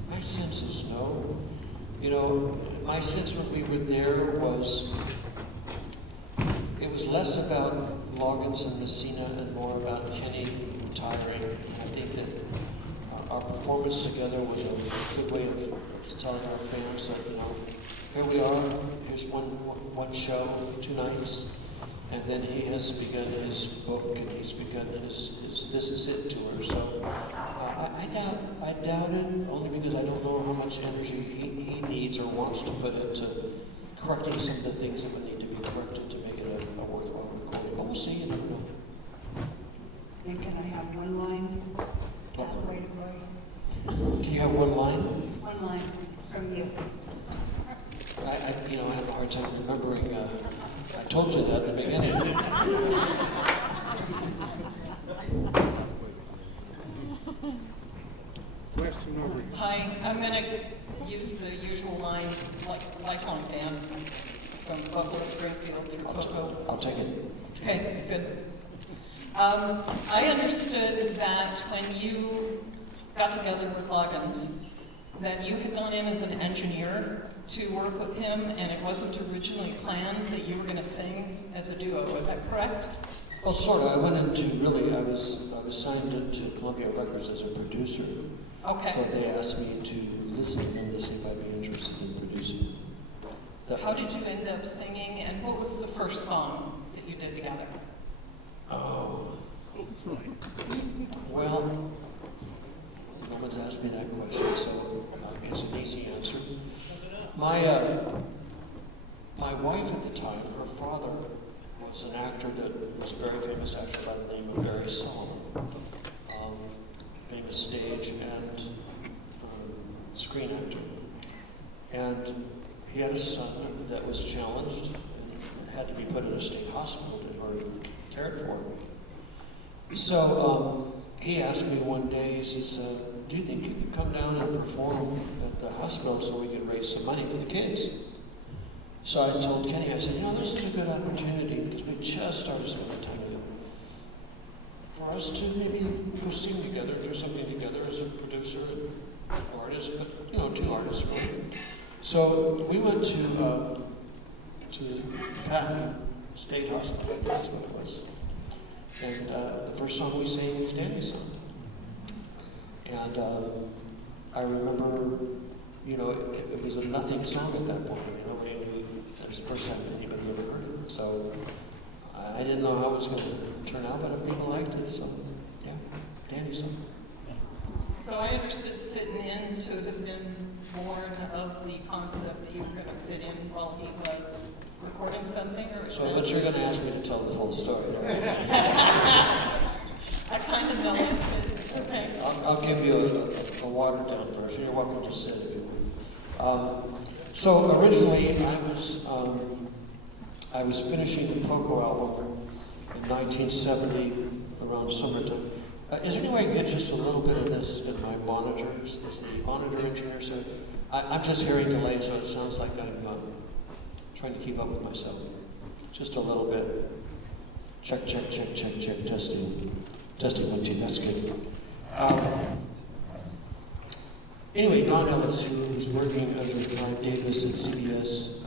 my sense is no. My sense when we were there was, it was less about Loggins and Messina and more about Kenny retiring. I think that our performance together was a good way of telling our fans that, here we are, here's one show, 2 nights, and then he has begun his book and he's begun his This Is It tour. So I doubt it, only because I don't know how much energy he needs or wants to put into correcting some of the things that would need to be corrected to make it a worthwhile recording. But we'll see, you never know. And can I have one line? Right away. Can you have one line? One line from you. I have a hard time remembering. I told you that at the beginning. question over here. Hi, I'm going to use the usual line, lifelong fan from Buffalo Springfield through Cocoa. I'll take it. Okay, good. I understood that when you got together with Loggins, that you had gone in as an engineer to work with him, and it wasn't originally planned that you were going to sing as a duo. Is that correct? Well, sort of. I went into I was signed into Columbia Records as a producer. Okay. So they asked me to listen to them to see if I'd be interested in producing. How did you end up singing, and what was the first song that you did together? Oh. Well, no one's asked me that question, so it's an easy answer. My wife at the time, her father was an actor that was a very famous actor by the name of Barry Solomon. Famous stage and screen actor. And he had a son that was challenged and had to be put in a state hospital in order to be cared for. So he asked me one day, he says, do you think you could come down and perform at the hospital so we could raise some money for the kids? So I told Kenny, I said, this is a good opportunity because we just started spending time together. For us to maybe go sing together, do something together as a producer and artist, but two artists really. So we went to Patton State Hospital, I think that's what it was. And the first song we sang was Danny's song. And I remember, it was a nothing song at that point. It was the first time anybody ever heard it. So I didn't know how it was going to turn out, but people liked it. So, yeah, Danny's song. So I understood sitting in to have been born of the concept that you were going to sit in while he was recording something, or so but you're going to ask me to tell the whole story, right? I kind of know it, but okay. I'll give you a watered-down version. You're welcome to sit if you want. So originally, I was finishing the Coco album in 1970, around summertime. Is there any way I can get just a little bit of this in my monitor? Is the monitor engineer? So I'm just hearing delay, so it sounds like I'm trying to keep up with myself. Just a little bit. Check, testing. Testing 1, 2, that's good. Anyway, Don Ellis, who's working under Clive Davis at CBS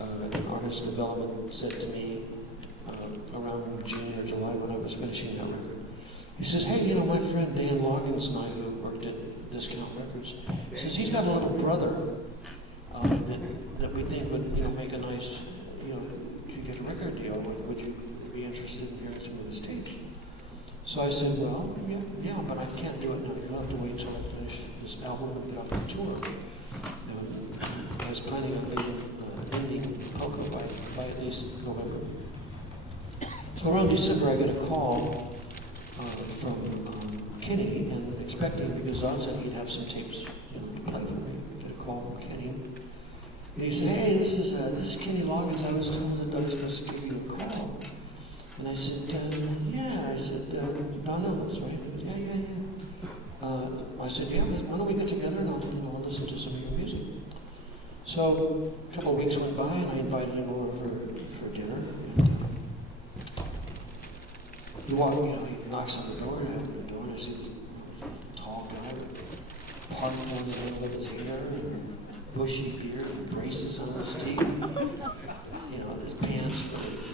Artist Development, said to me around June or July when I was finishing that record, he says, hey, my friend Dan Loggins and I, who worked at Discount Records, he says he's got a little brother that we think would, make a nice, could get a record deal with. Would you be interested in hearing some of his tapes? So I said, well, yeah, but I can't do it now. You'll have to wait until I finish this album and get off the tour. I was planning on ending Coco by at least November. So around December, I get a call from Kenny, and expecting, because Don said he'd have some tapes to play for me. I get a call from Kenny. And he said, hey, this is Kenny Loggins. I was told that I was supposed to give you a call. And I said, yeah. I said, Don Ellis, right? Yeah. I said, yeah, why don't we get together and I'll listen to some of your music. So a couple of weeks went by, and I invited him over for dinner. And he walked in, he knocks on the door, and I open the door, and I see this tall guy with part on the end of his hair, and bushy beard, and braces on his teeth. His pants,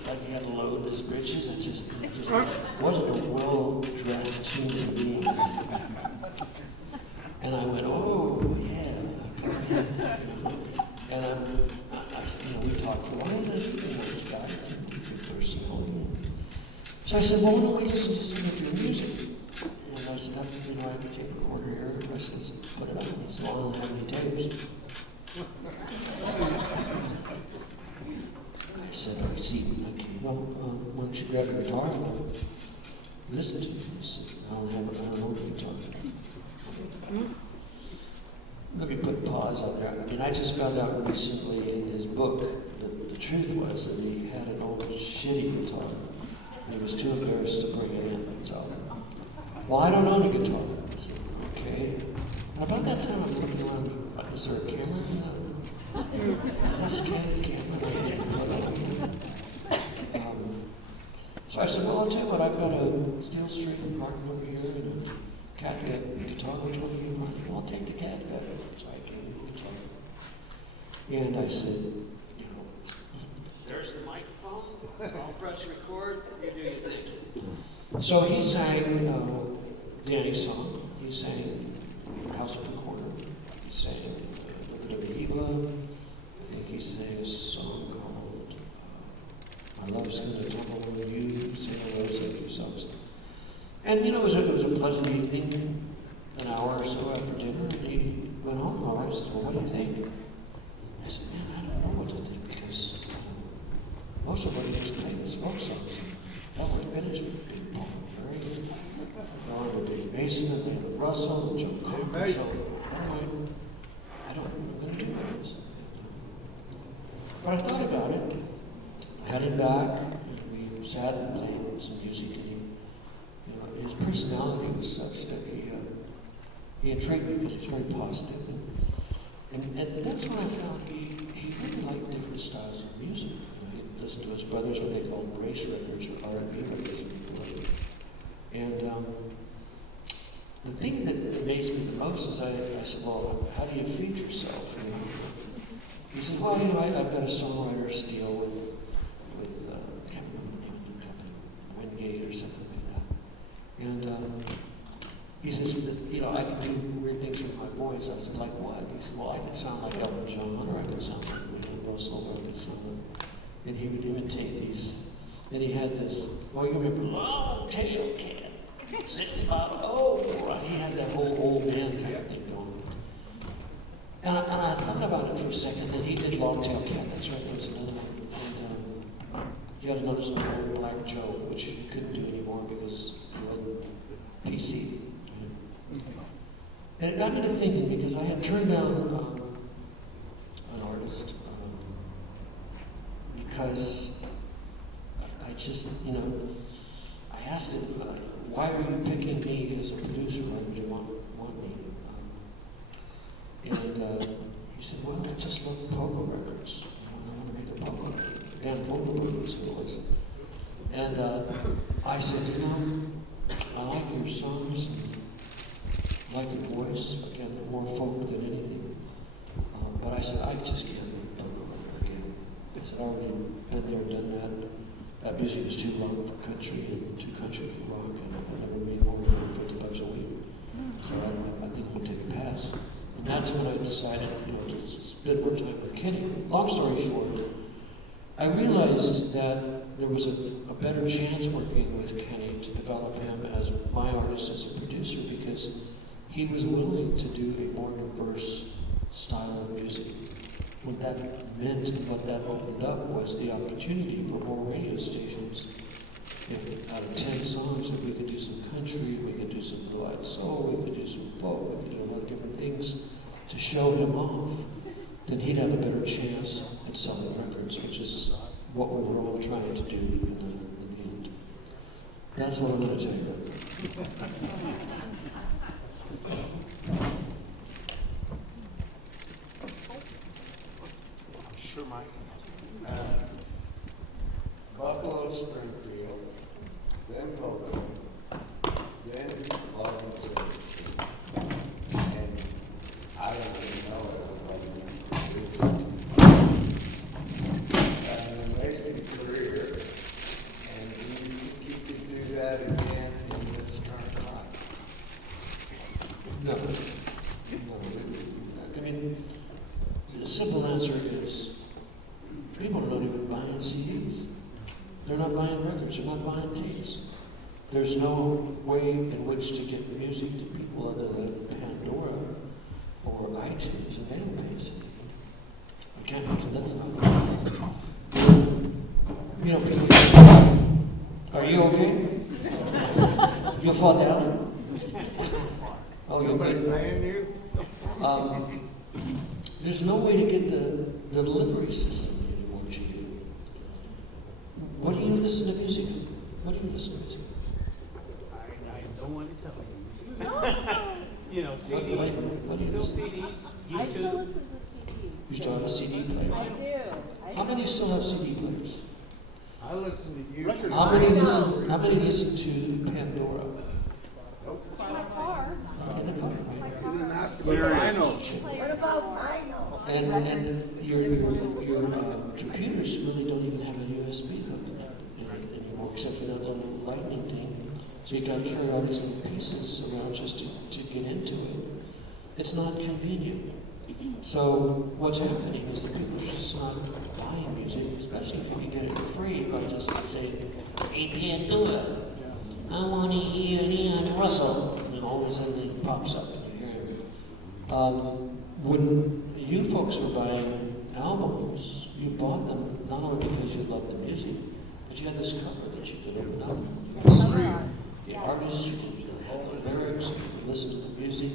like he had to load his britches. It just wasn't a well-dressed human being. And I went, oh, yeah, come in. And we talked for a while. This guy is a good personality. So I said, well, why don't we listen to some of your music? And I said, I have a tape recorder here. I said, let's put it on. He said, well, I don't have any tapes. I said, all right, see, okay, well, why don't you grab your guitar and listen to it? He said, I don't know what you're talking about. Let me put pause on that. I just found out recently in his book that the truth was that he had an old shitty guitar, and he was too embarrassed to bring it in. So, well, I don't own a guitar. I said, okay. About that time, I'm looking around. Is there a camera? Is this camera? So I said, well, I'll tell you what, I've got a steel string marking over here and a catgut guitar. Which one do you want? Well, I'll take the catgut. So I gave him the guitar. And I said, you know, there's the microphone. I'll press record. You do your thing. So he sang Danny's song. He sang House of the Corner. He sang Lovin' of the Eva. I think he sang a song called My Love's Gonna Tumble on You, Sing a Rose, and a few songs. And you know, it was a pleasant evening, an hour or so after dinner, and he went home. My wife said, well, what do you think? I said, man, I don't know what to think because most of what he was playing is folk songs. That was finished with Big Paul and Mary. Going with Dave Mason and David Russell and Joe Cocker. So I don't know what I'm going to do with this. But I thought about it. I headed back, and we sat and played some music, and his personality was such that he intrigued me because he's very positive. And that's when I found he really liked different styles of music. He listened to his brothers, what they called race records or R&B records. And the thing that amazed me the most is I said, well, how do you feed yourself? You know? He said, well, you know, I've got a songwriter's deal with I can't remember the name of the company, Wingate or something like that. And he says, you know, I can do weird things with my voice. I said, like what? He said, well, I could sound like Elton John, or I could sound like William Russell, or I could sound like... And he would imitate these. And he had this, well, you remember, long tail cat. Sitting about, oh, right. He had that whole old man kind of thing going. And I thought about it for a second, and he did Long Tail Cat. That's right, there was another one. And you had another song called Black Joe, which you couldn't do anymore because he wasn't PC. And it got me to thinking because I had turned down an artist because I just, you know, I asked him, why are you picking me as a producer? Why would you want me? He said, well, I just love polka records. I want to make a polka record. Dan polka records it was. And I said, you know, I like your songs, and I like your voice, again, more folk than anything. But I said, I just can't do polka record again. I said, I already been there, done that. That music was too long for country and too country for rock, and I never made more than $50 a week. So I think we'll take a pass. And that's when I decided, you know, to spend more time with Kenny. Long story short, I realized that there was a better chance working with Kenny to develop him as my artist, as a producer, because he was willing to do a more diverse style of music. What that meant and what that opened up was the opportunity for more radio stations. If out of 10 songs, if we could do some country, we could do some blue-eyed soul, we could do some folk, we could do a lot of different things to show him off, then he'd have a better chance at selling records, which is what we were all trying to do in the end. That's what I'm going to tell you. Sure, Mike. Buffalo, Springfield, then Poco, then Lovin, Tennessee. And I don't even know everybody you produced. An amazing career. And do you think you could do that again in this current time? No. I mean, the simple answer is people are not even buying CDs. They're not buying records. They're not buying tapes. There's no way in which to get music to people other than Pandora or iTunes and database. I can't make a living on it. You know, people, are you okay? You'll fall down? Oh, you're good. There's no way to get the delivery system anymore to you. What do you listen to music? What do you listen to music? I don't want to tell you. you know, CDs, What do you still listen? CDs, I still YouTube. listen to CDs. You still have a CD player? I do. How many still have CD players? I listen to you. How many listen to Pandora? My car. In the car, You right? didn't ask about vinyl. What about vinyl? And your computers really don't even have a USB hook anymore, except for that little lightning thing. So you gotta carry all these little pieces around just to get into it. It's not convenient. So what's happening is that people are just not buying music, especially if you can get it free by just saying, "Hey Pandora, I want to hear Leon Russell," and all of a sudden it pops up and you hear it. When you folks were buying albums, you bought them not only because you loved the music, but you had this cover that you could open up. You could see the artist, you could have the lyrics, you could listen to the music.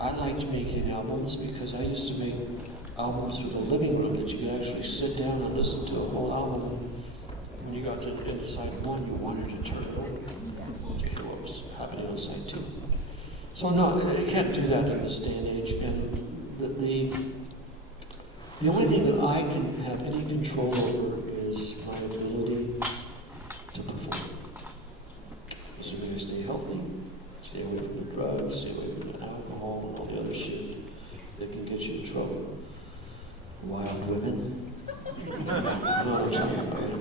I liked making albums because I used to make albums for the living room that you could actually sit down and listen to a whole album. When you got to side one, you wanted to turn it over to hear what was happening on side two. So no, you can't do that in this day and age. And the only thing that I can have any control over is my ability to perform. Assuming I stay healthy, stay away from the drugs, stay away from the alcohol and all the other shit that can get you in trouble. Wild women. You know what I'm talking about, right?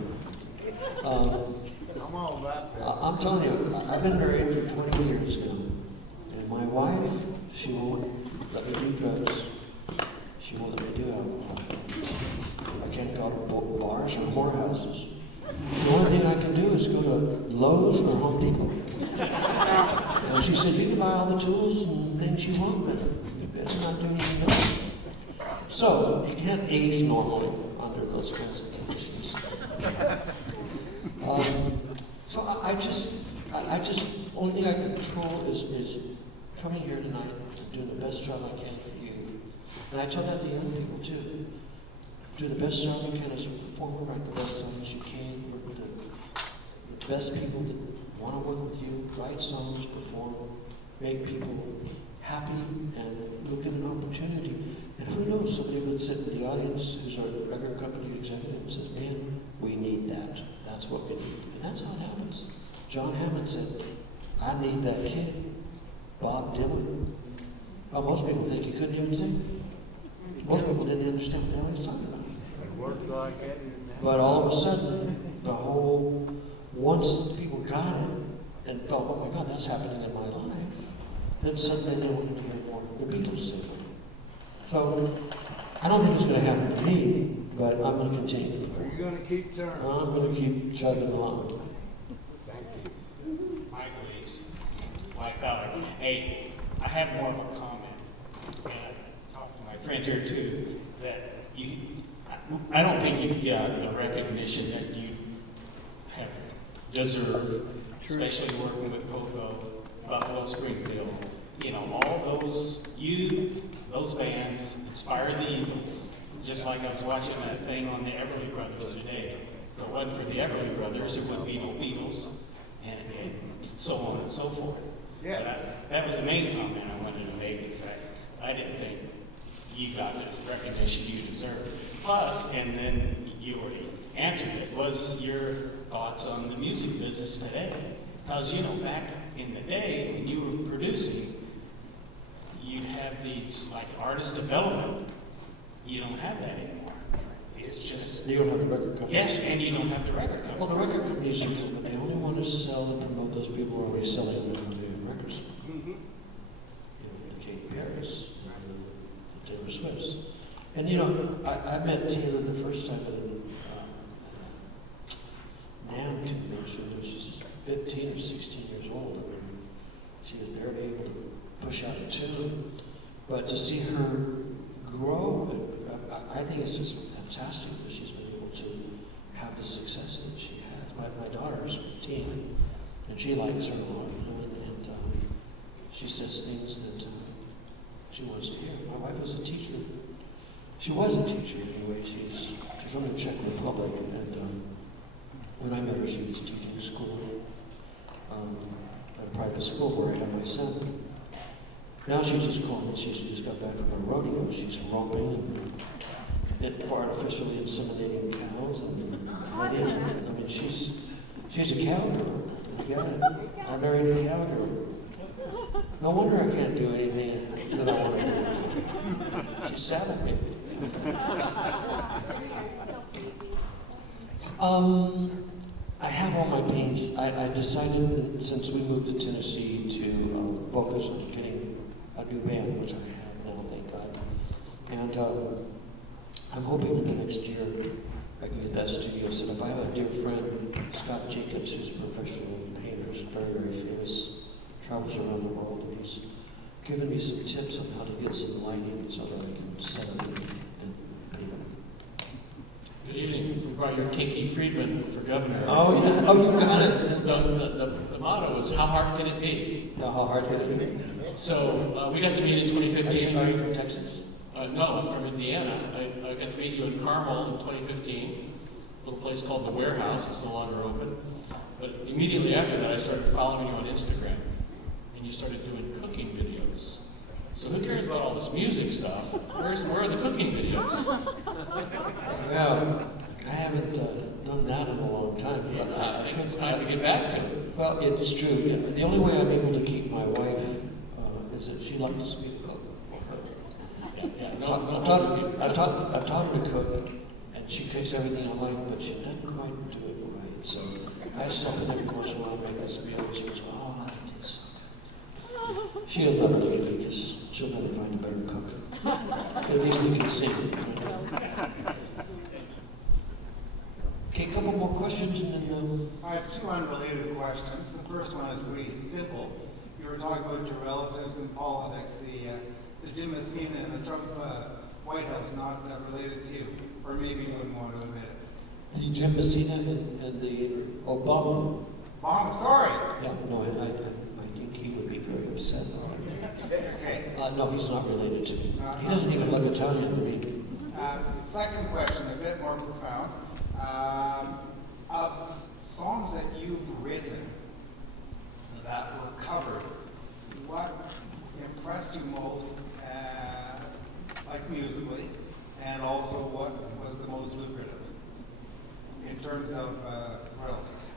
I'm all about that. I'm telling you, I've been married for 20 years now. And my wife, she won't let me do drugs. She won't let me do alcohol. I can't go to bars or whorehouses. The only thing I can do is go to Lowe's or Home Depot. And she said, you can buy all the tools and things you want, but you better not do anything else. So, you can't age normally under those kinds of conditions. So I just, only thing I can control is coming here tonight to do the best job I can for you. And I tell that to young people too. Do the best job you can as a performer, write the best songs you can, work with the best people that want to work with you, write songs, perform, make people happy, and look at an opportunity. And who knows, somebody would sit in the audience who's a record company executive and says, man, we need that. That's what we need. And that's how it happens. John Hammond said, I need that kid. Bob Dylan. Well, most people think he couldn't even sing. Most people didn't understand what the hell he was talking about. It worked like it. But all of a sudden, once people got it and felt, oh my God, that's happening in my life, then suddenly they wanted to hear more of the Beatles sing. So, I don't think it's going to happen to me, but I'm going to continue to perform. Are you going to keep turning? I'm going to keep chugging along. Thank you. Michael Lees, White Collar. Hey, I have more of a comment. And I talked to my friend here too, that I don't think you've got the recognition that you have deserved, especially working with Coco, Buffalo Springfield. You know, all those bands inspired the Eagles. Just like I was watching that thing on the Everly Brothers today. If it wasn't for the Everly Brothers, there wouldn't be no Beatles, and so on and so forth. Yeah. But that was the main comment I wanted to make, is that I didn't think you got the recognition you deserved. Plus, and then you already answered it, was your thoughts on the music business today. Because, you know, back in the day when you were producing, you'd have these, like, artist development. You don't have that anymore. It's just... You don't have the record companies. Yes, and you don't have the record companies. Well, the record companies are good, but they only want to sell and promote those people who are already selling their records. Mm-hmm. You know, the Katy Perry's, the Taylor Swift's. And you know, I met Taylor the first time at a NAMM convention. She was just 15 or 16 years old. I mean, she was barely able to push out a tune. But to see her grow, I think it's just fantastic that she's been able to have the success that she has. My daughter's 15, and she likes her a lot, you know, and she says things that she wants to hear. My wife was a teacher. She was a teacher anyway. She's from the Czech Republic, and when I met her, she was teaching school at a private school where I had my son. Now she's just calling. She just got back from her rodeo. She's roping and artificially inseminating cows and hiding. I mean, she's a cowgirl. I got it. I married a cowgirl. No wonder I can't do anything that I want to do. She saddled me. I have all my paints. I decided that since we moved to Tennessee to focus on getting a new band, which I have now, thank God. And I'm hoping in the next year I can get that studio set up. I have a dear friend, Scott Jacobs, who's a professional painter, he's very, very famous, travels around the world, and he's given me some tips on how to get some lighting so that I can set up and paint it. Good evening. We brought your Kinky Friedman for governor. Oh, yeah. Oh, you got it. The motto was, how hard can it be? How hard can it be? So we got to meet in 2015. Are you from Texas? No, I'm from Indiana. I got to meet you in Carmel in 2015, a little place called The Warehouse. It's no longer open. But immediately after that, I started following you on Instagram, and you started doing cooking videos. So who cares about all this music stuff? Where are the cooking videos? Well, I haven't done that in a long time. But I think it's time to get back to it. Well, it's true. Yeah. The only way I'm able to keep my wife is that she likes me to cook. Yeah, I've taught her to cook, and she cooks everything I like, but she doesn't quite do it right. So I stop in every once in a while and make this meal, and she goes, "Oh, I like this." She'll never leave me because she'll never find a better cook. At least they can sing. Okay, a couple more questions, and then. I have two unrelated questions. The first one is pretty simple. You were talking about your relatives in politics. The Jim Messina and the Trump White House not related to you, or maybe you wouldn't want to admit it. The Jim Messina and the Obama. Sorry. Yeah, no, I think he would be very upset. Okay. No, he's not related to me. He doesn't even look Italian to me. The second question, a bit more profound. Of songs that you've written that were covered, what impressed you most, like musically, and also what was the most lucrative in terms of royalties?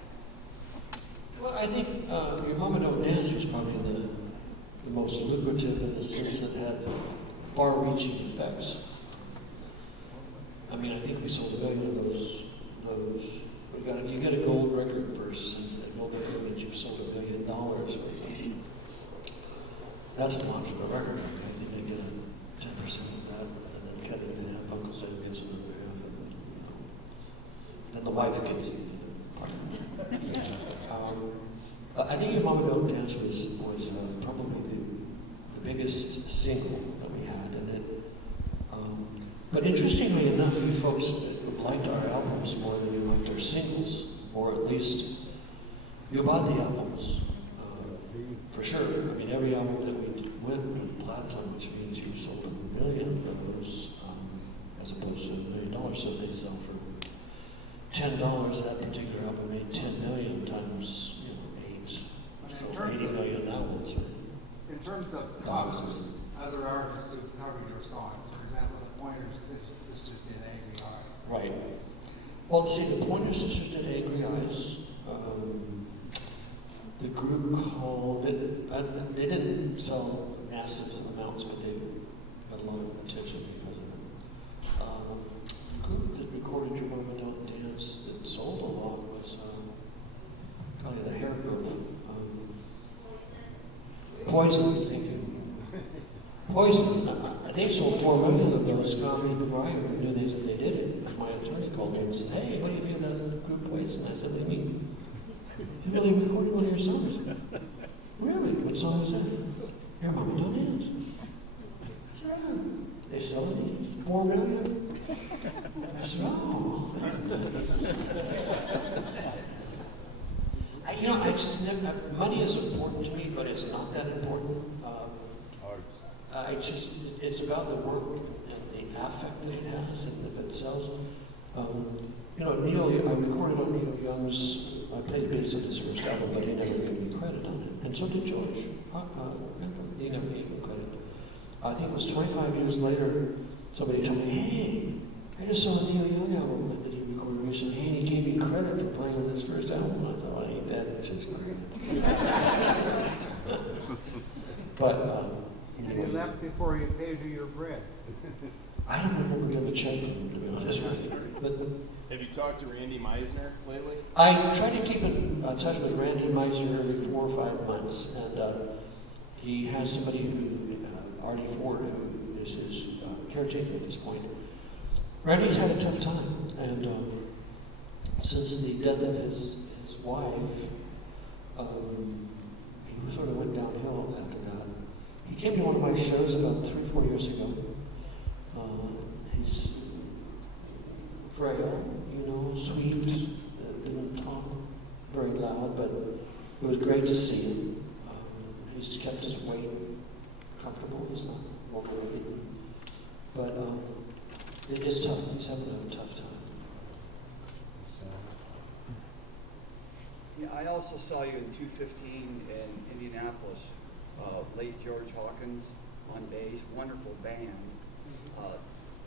Well, I think Your Mama Don't Dance was probably the most lucrative in the sense that it had far-reaching effects. I mean, I think we sold 1 million of those. You get a gold record first, and a gold record means you've sold $1 million. That's a lot for the record. I think they get 10% of that, and then cut it in half. Uncle Sam gets another half, and then the wife gets the other part. I think Your Mama Don't Dance was probably the biggest single that we had, and it. But interestingly enough, you folks liked our albums more than you liked our singles, or at least you bought the albums, for sure. I mean, every album that we went platinum, which means you sold 1 million of those, as opposed to $1 million, so they sell for $10. That particular album made 10 million times 8, so 80 million albums. In terms of covers, other artists who've covered your songs, for example, the Pointer Sisters did Angry Eyes. Right. Well, see, the Pointer Sisters did Angry Eyes. The group called it, they didn't sell massive amounts, but they got a lot of attention because of it. The group that recorded Your Mama Don't Dance that sold a lot was kind of the hair group. Poison, thank you. Poison, they sold 4 million of those. Scotty McGuire knew they did it. My attorney called me and said, "Hey, what do you think of that group Poison?" I said, "What do you mean? You really recorded one of your songs?" "Really? What song was that?" "Your Mama Don't Dance." I said, "Yeah." "They sell it 4 million?" I said, "Oh, that's nice." I just never, money is important to me, but it's not that important. It's about the work and the affect that it has, and if it sells. I recorded on Neil Young's, I played bass on his first album, but he never gave me credit on it. And so did George. He never gave me credit. I think it was 25 years later, somebody told me, hey, I just saw a Neil Young album that he recorded recently. Hey, he gave me credit for playing on his first album. I thought, I ain't that $6 grand. But, And you left before he paid you your bread. I don't remember getting a check from him, to be honest with you. But Have you talked to Randy Meisner lately? I try to keep in touch with Randy Meisner every 4 or 5 months, and he has somebody who, Artie Ford, who is his caretaker at this point. Randy's had a tough time, and since the death of his wife, he sort of went downhill after that. He came to one of my shows about 3 or 4 years ago. He's frail, you know, sweet, didn't talk very loud, but it was great to see him. He's kept his weight comfortable, he's not overweight. But it is tough, he's having a tough time. Yeah, I also saw you in 215 in Indianapolis, late George Hawkins on bass, wonderful band.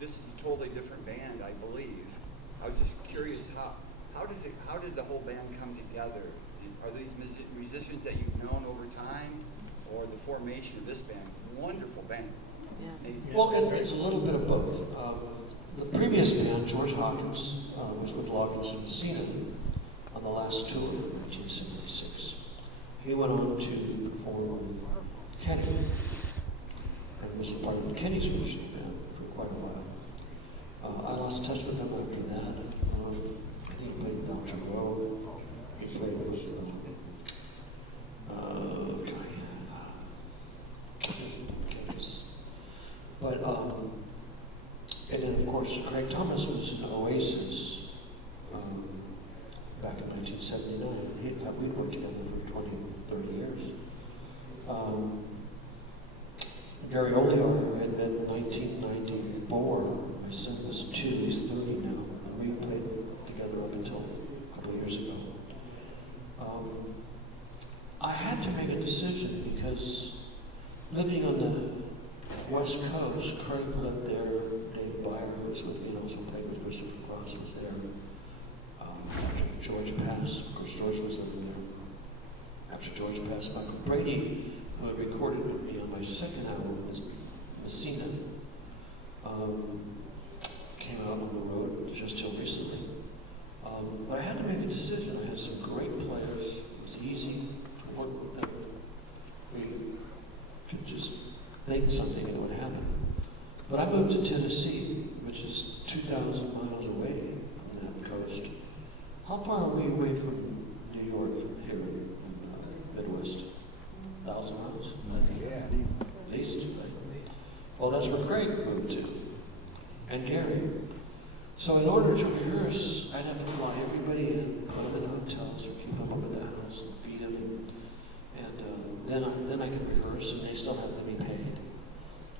This is a totally different band, I believe. I was just curious, how did the whole band come together? Are these musicians that you've known over time, or the formation of this band? Wonderful band. Yeah. Well, it's a little bit of both. The previous band, George Hawkins, was with Lovin and Messina on the last tour in 1976. He went on to perform with Kenny, and was a part of Kenny's original band for quite a while. I lost touch with him after that. I think he played with Alter Rowe. He played with But, and then of course, Craig Thomas was in Oasis back in 1979. We'd worked together for 20, 30 years. Gary Olear had met in 1994. My son was 2, he's 30 now. And we played together up until a couple of years ago. I had to make a decision because living on the West Coast, Craig lived there, Dave Byer was with me, and also played with Christopher Cross was there. After George passed, of course George was living there. After George passed, Michael Brady, who had recorded with me on my second album, Messina, came out on the road just till recently. But I had to make a decision. I had some great players. It was easy to work with them. We could just think something and it would happen. But I moved to Tennessee, which is 2,000 miles away from that coast. How far are we away from New York here in Midwest? 1,000 miles? Yeah. At least, right? Well, that's where Craig moved to, and Gary. So in order to rehearse, I'd have to fly everybody in, put them in hotels, or keep them up at the house, and feed them, and then I could rehearse, and they still have to be paid.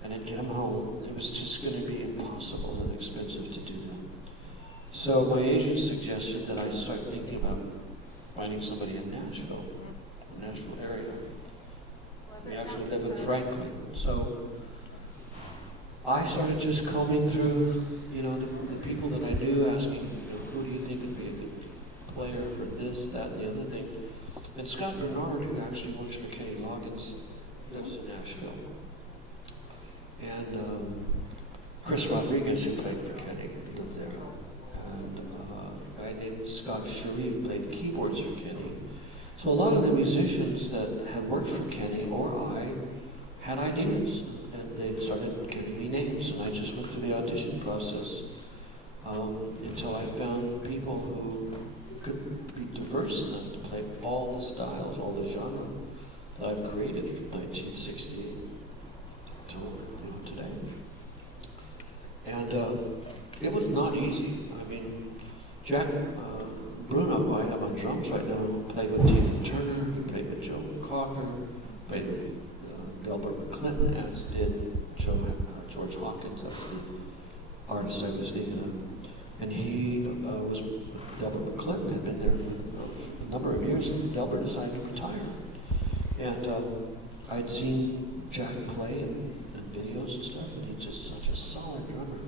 And then get them home. It was just going to be impossible and expensive to do that. So my agent suggested that I start thinking about finding somebody in Nashville area. We actually live in Franklin. So I started just combing through, the people that I knew, asking, who do you think would be a good player for this, that, and the other thing. And Scott Bernard, who actually works for Kenny Loggins, lives in Nashville. And Chris Rodriguez, who played for Kenny, lived there. And a guy named Scott Sharif played keyboards for Kenny. So a lot of the musicians that had worked for Kenny or I had ideas, and they started giving me names, and I just went through the audition process until I found people who could be diverse enough to play all the styles, all the genre that I've created from 1960 till today. And it was not easy. I mean, Jack Bruno, who I have on drums right now, played with Tina Turner, he played with Joe Cocker, played with Delbert McClinton, as did George Hawkins, that's the artist I was thinking of. And he was, Delbert McClinton had been there a number of years, and Delbert decided to retire. And I'd seen Jack play and videos and stuff, and he's just such a solid drummer.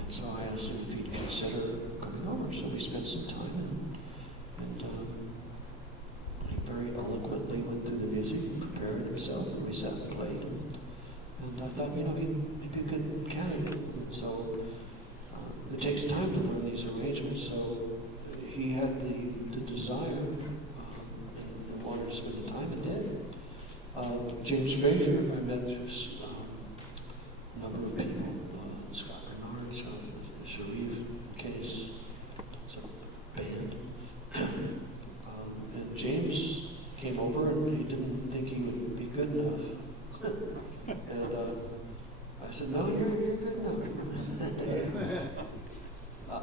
And so I asked him if he'd consider coming over. So we spent some time, and he very eloquently went through the music, prepared himself, and we sat and played. And I thought, you know, he'd be a good candidate. And so it takes time to learn these arrangements. So he had the desire and wanted to spend the time and did. James Frazier, I met through a number of people, Scott Bernard, Sharif, Case, so band. And James came over and he didn't think he would be good enough. And I said, no, you're good enough.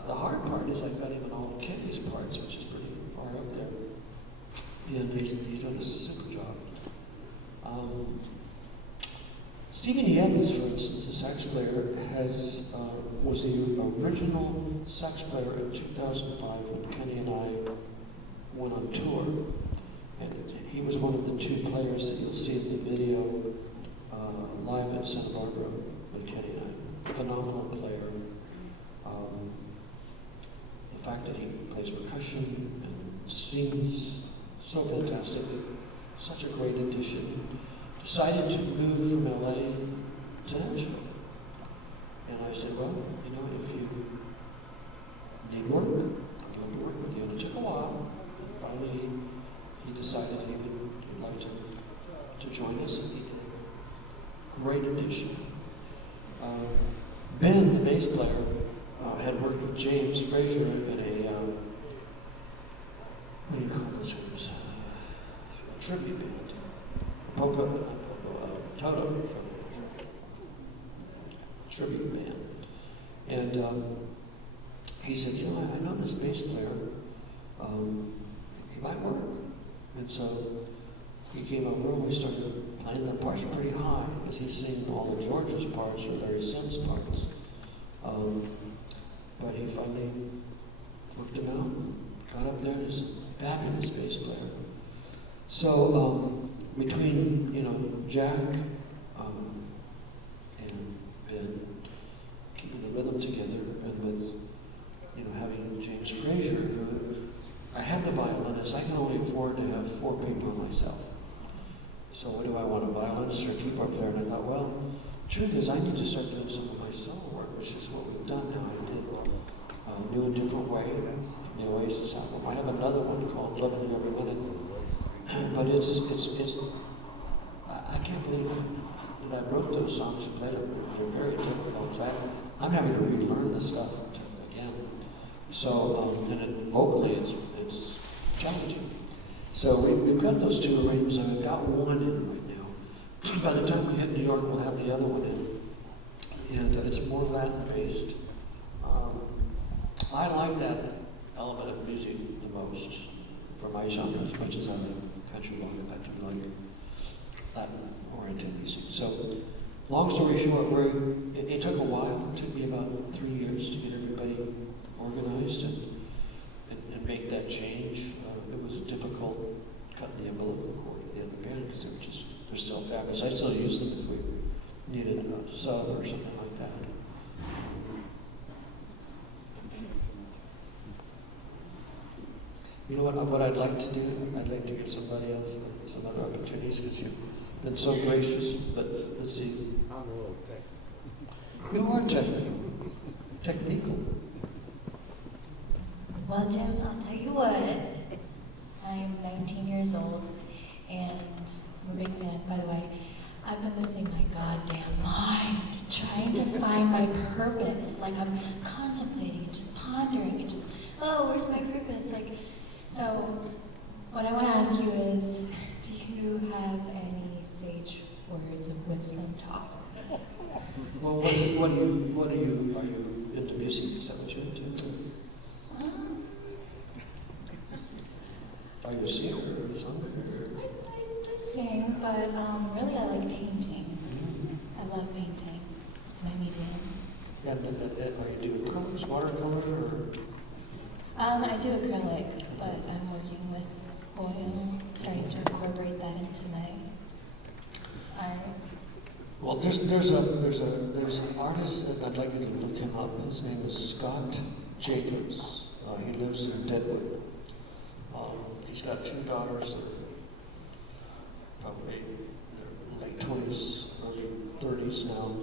The hard part is I've got him in all of Kenny's parts, which is pretty far up there. And he's done a super job. Stephen E. Evans, for instance, the sax player, was the original sax player in 2005 when Kenny and I went on tour. And he was one of the two players that you'll see in the video live at Santa Barbara with Kenny and I. Phenomenal player. The fact that he plays percussion and sings so fantastically, such a great addition. Decided to move from LA to Nashville. And I said, well, you know, if you need work, I'd love to work with you. And it took a while. Finally, he decided he'd like to join us, and he did. Great addition. Ben, the bass player, had worked with James Frazier in a, what do you call this one? A tribute band. Toto tribute band. And he said, you know, I know this bass player. He might work. And so he came over and we started playing the parts pretty high because he's singing all of George's parts or Larry Sims' parts. But he finally worked him out, got up there, and he's a fabulous bass player. So between, you know, Jack and Ben keeping the rhythm together, and with, you know, having James Frazier, who I had the violinist. I can only afford to have 4 people myself. So what do I want, a violinist or a keyboard player? And I thought, well, the truth is I need to start doing some of my solo work, which is what we've done now. I did New and Different Way, the Oasis album. I have another one called Lovin Every Minute. But I can't believe that I wrote those songs and played them. They're very difficult. I'm having to relearn this stuff again. So, vocally, it's challenging. So we've got those 2 arrangements, and we've got one in right now. By the time we hit New York, we'll have the other one in. And it's more Latin-based. I like that element of music the most for my genre, as much as I like country rock. I do like Latin-oriented music. So, long story short, it took a while. It took me about 3 years to get everybody organized and make that change. It was difficult cutting the umbilical cord with the other band because they're still fabulous. I still use them if we needed a sub or something like that. You know what I'd like to do? I'd like to give somebody else some other opportunities because you've been so gracious, but let's see. I'm a little technical. You are technical. Well, Jim, I'll tell you what. I am 19 years old, and I'm a big fan, by the way. I've been losing my goddamn mind trying to find my purpose. Like, I'm contemplating and just pondering and just, oh, where's my purpose? Like, so what I want to ask you is, do you have any sage words of wisdom to offer? Well, what are you into music? Is that what you're into? Are you a singer or something? I do sing, but really I like painting. I love painting. It's my medium. And are you doing colors, watercolor, or? I do acrylic, but I'm working with oil, starting to incorporate that into my art. Well, there's an artist, and I'd like you to look him up. His name is Scott Jacobs. He lives in Deadwood. He's got 2 daughters, probably in their late 20s, early 30s now.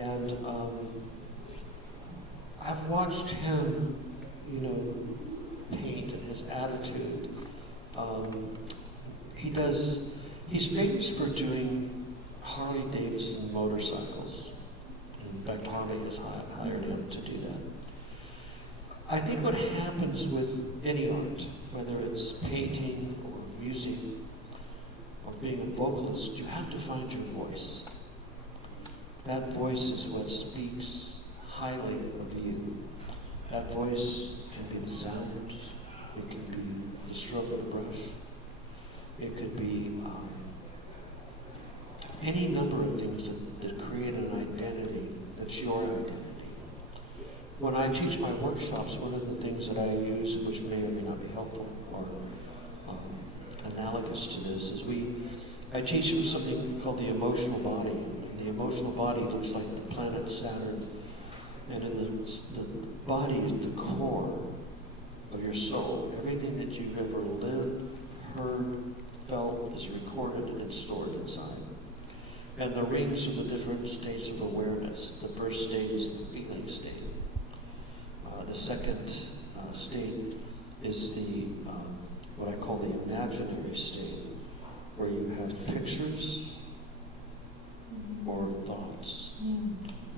And I've watched him, paint and his attitude. He's famous for doing Harley Davidson motorcycles. In fact, Harley has hired him to do that. I think what happens with any art, whether it's painting or music or being a vocalist, you have to find your voice. That voice is what speaks highly of you. That voice can be the sound, it can be the stroke of the brush, it could be any number of things that create an identity that's your identity. When I teach my workshops, one of the things that I use, which may or may not be helpful or analogous to this, is I teach them something called the emotional body. The emotional body looks like the planet Saturn, and in the body is the core of your soul. Everything that you've ever lived, heard, felt is recorded and stored inside. And the rings are the different states of awareness. The first state is the feeling state. The second state is what I call the imaginary state, where you have pictures or thoughts.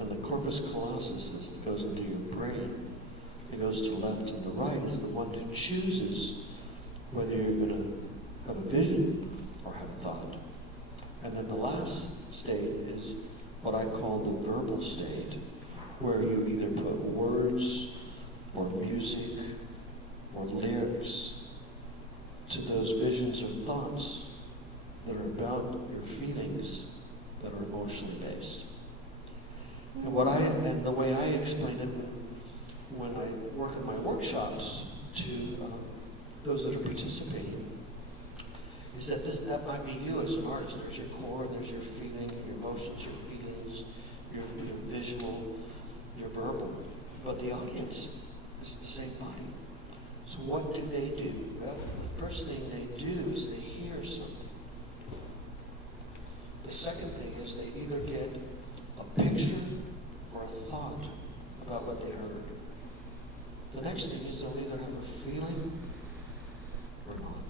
And the corpus callosum that goes into your brain, it goes to left and the right, is the one who chooses whether you're going to have a vision or have a thought. And then the last state is what I call the verbal state, where you either put words or music or lyrics to those visions or thoughts that are about your feelings that are emotionally based. And the way I explain it when I work in my workshops to those that are participating is that might be you as an artist. There's your core, there's your feeling, your emotions, your feelings, your visual, your verbal. But the audience is the same body. So what do they do? Well, the first thing they do is they hear something. The second thing is they either get a picture or a thought about what they heard. The next thing is they'll either have a feeling or not.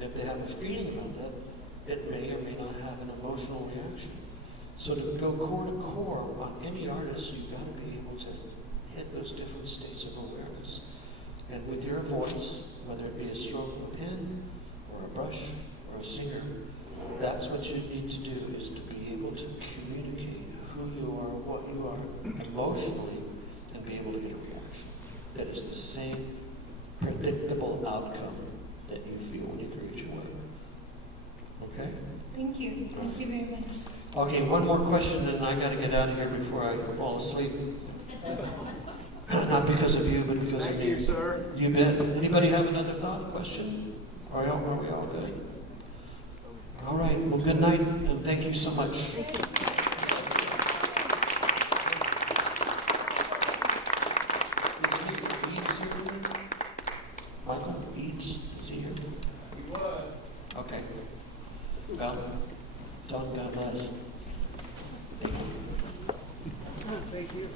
If they have a feeling about that, it may or may not have an emotional reaction. So to go core to core on any artist, you've got to be able to hit those different states of awareness. And with your voice, whether it be a stroke of a pen or a brush or a singer, that's what you need to do, is to be able to communicate who you are, what you are emotionally, and be able to get a reaction that is the same predictable outcome that you feel when you create your work. Okay? Thank you. Thank you very much. Okay, one more question, and I got to get out of here before I fall asleep. Not because of you, but because of me. Thank you, sir. You bet. Anybody have another thought, question? Are we all good? All right. Well, good night, and thank you so much. Is Mr. Eads here? Michael Eads, is he here? He was. Okay. Well, Don, God bless. Thank you. Thank you.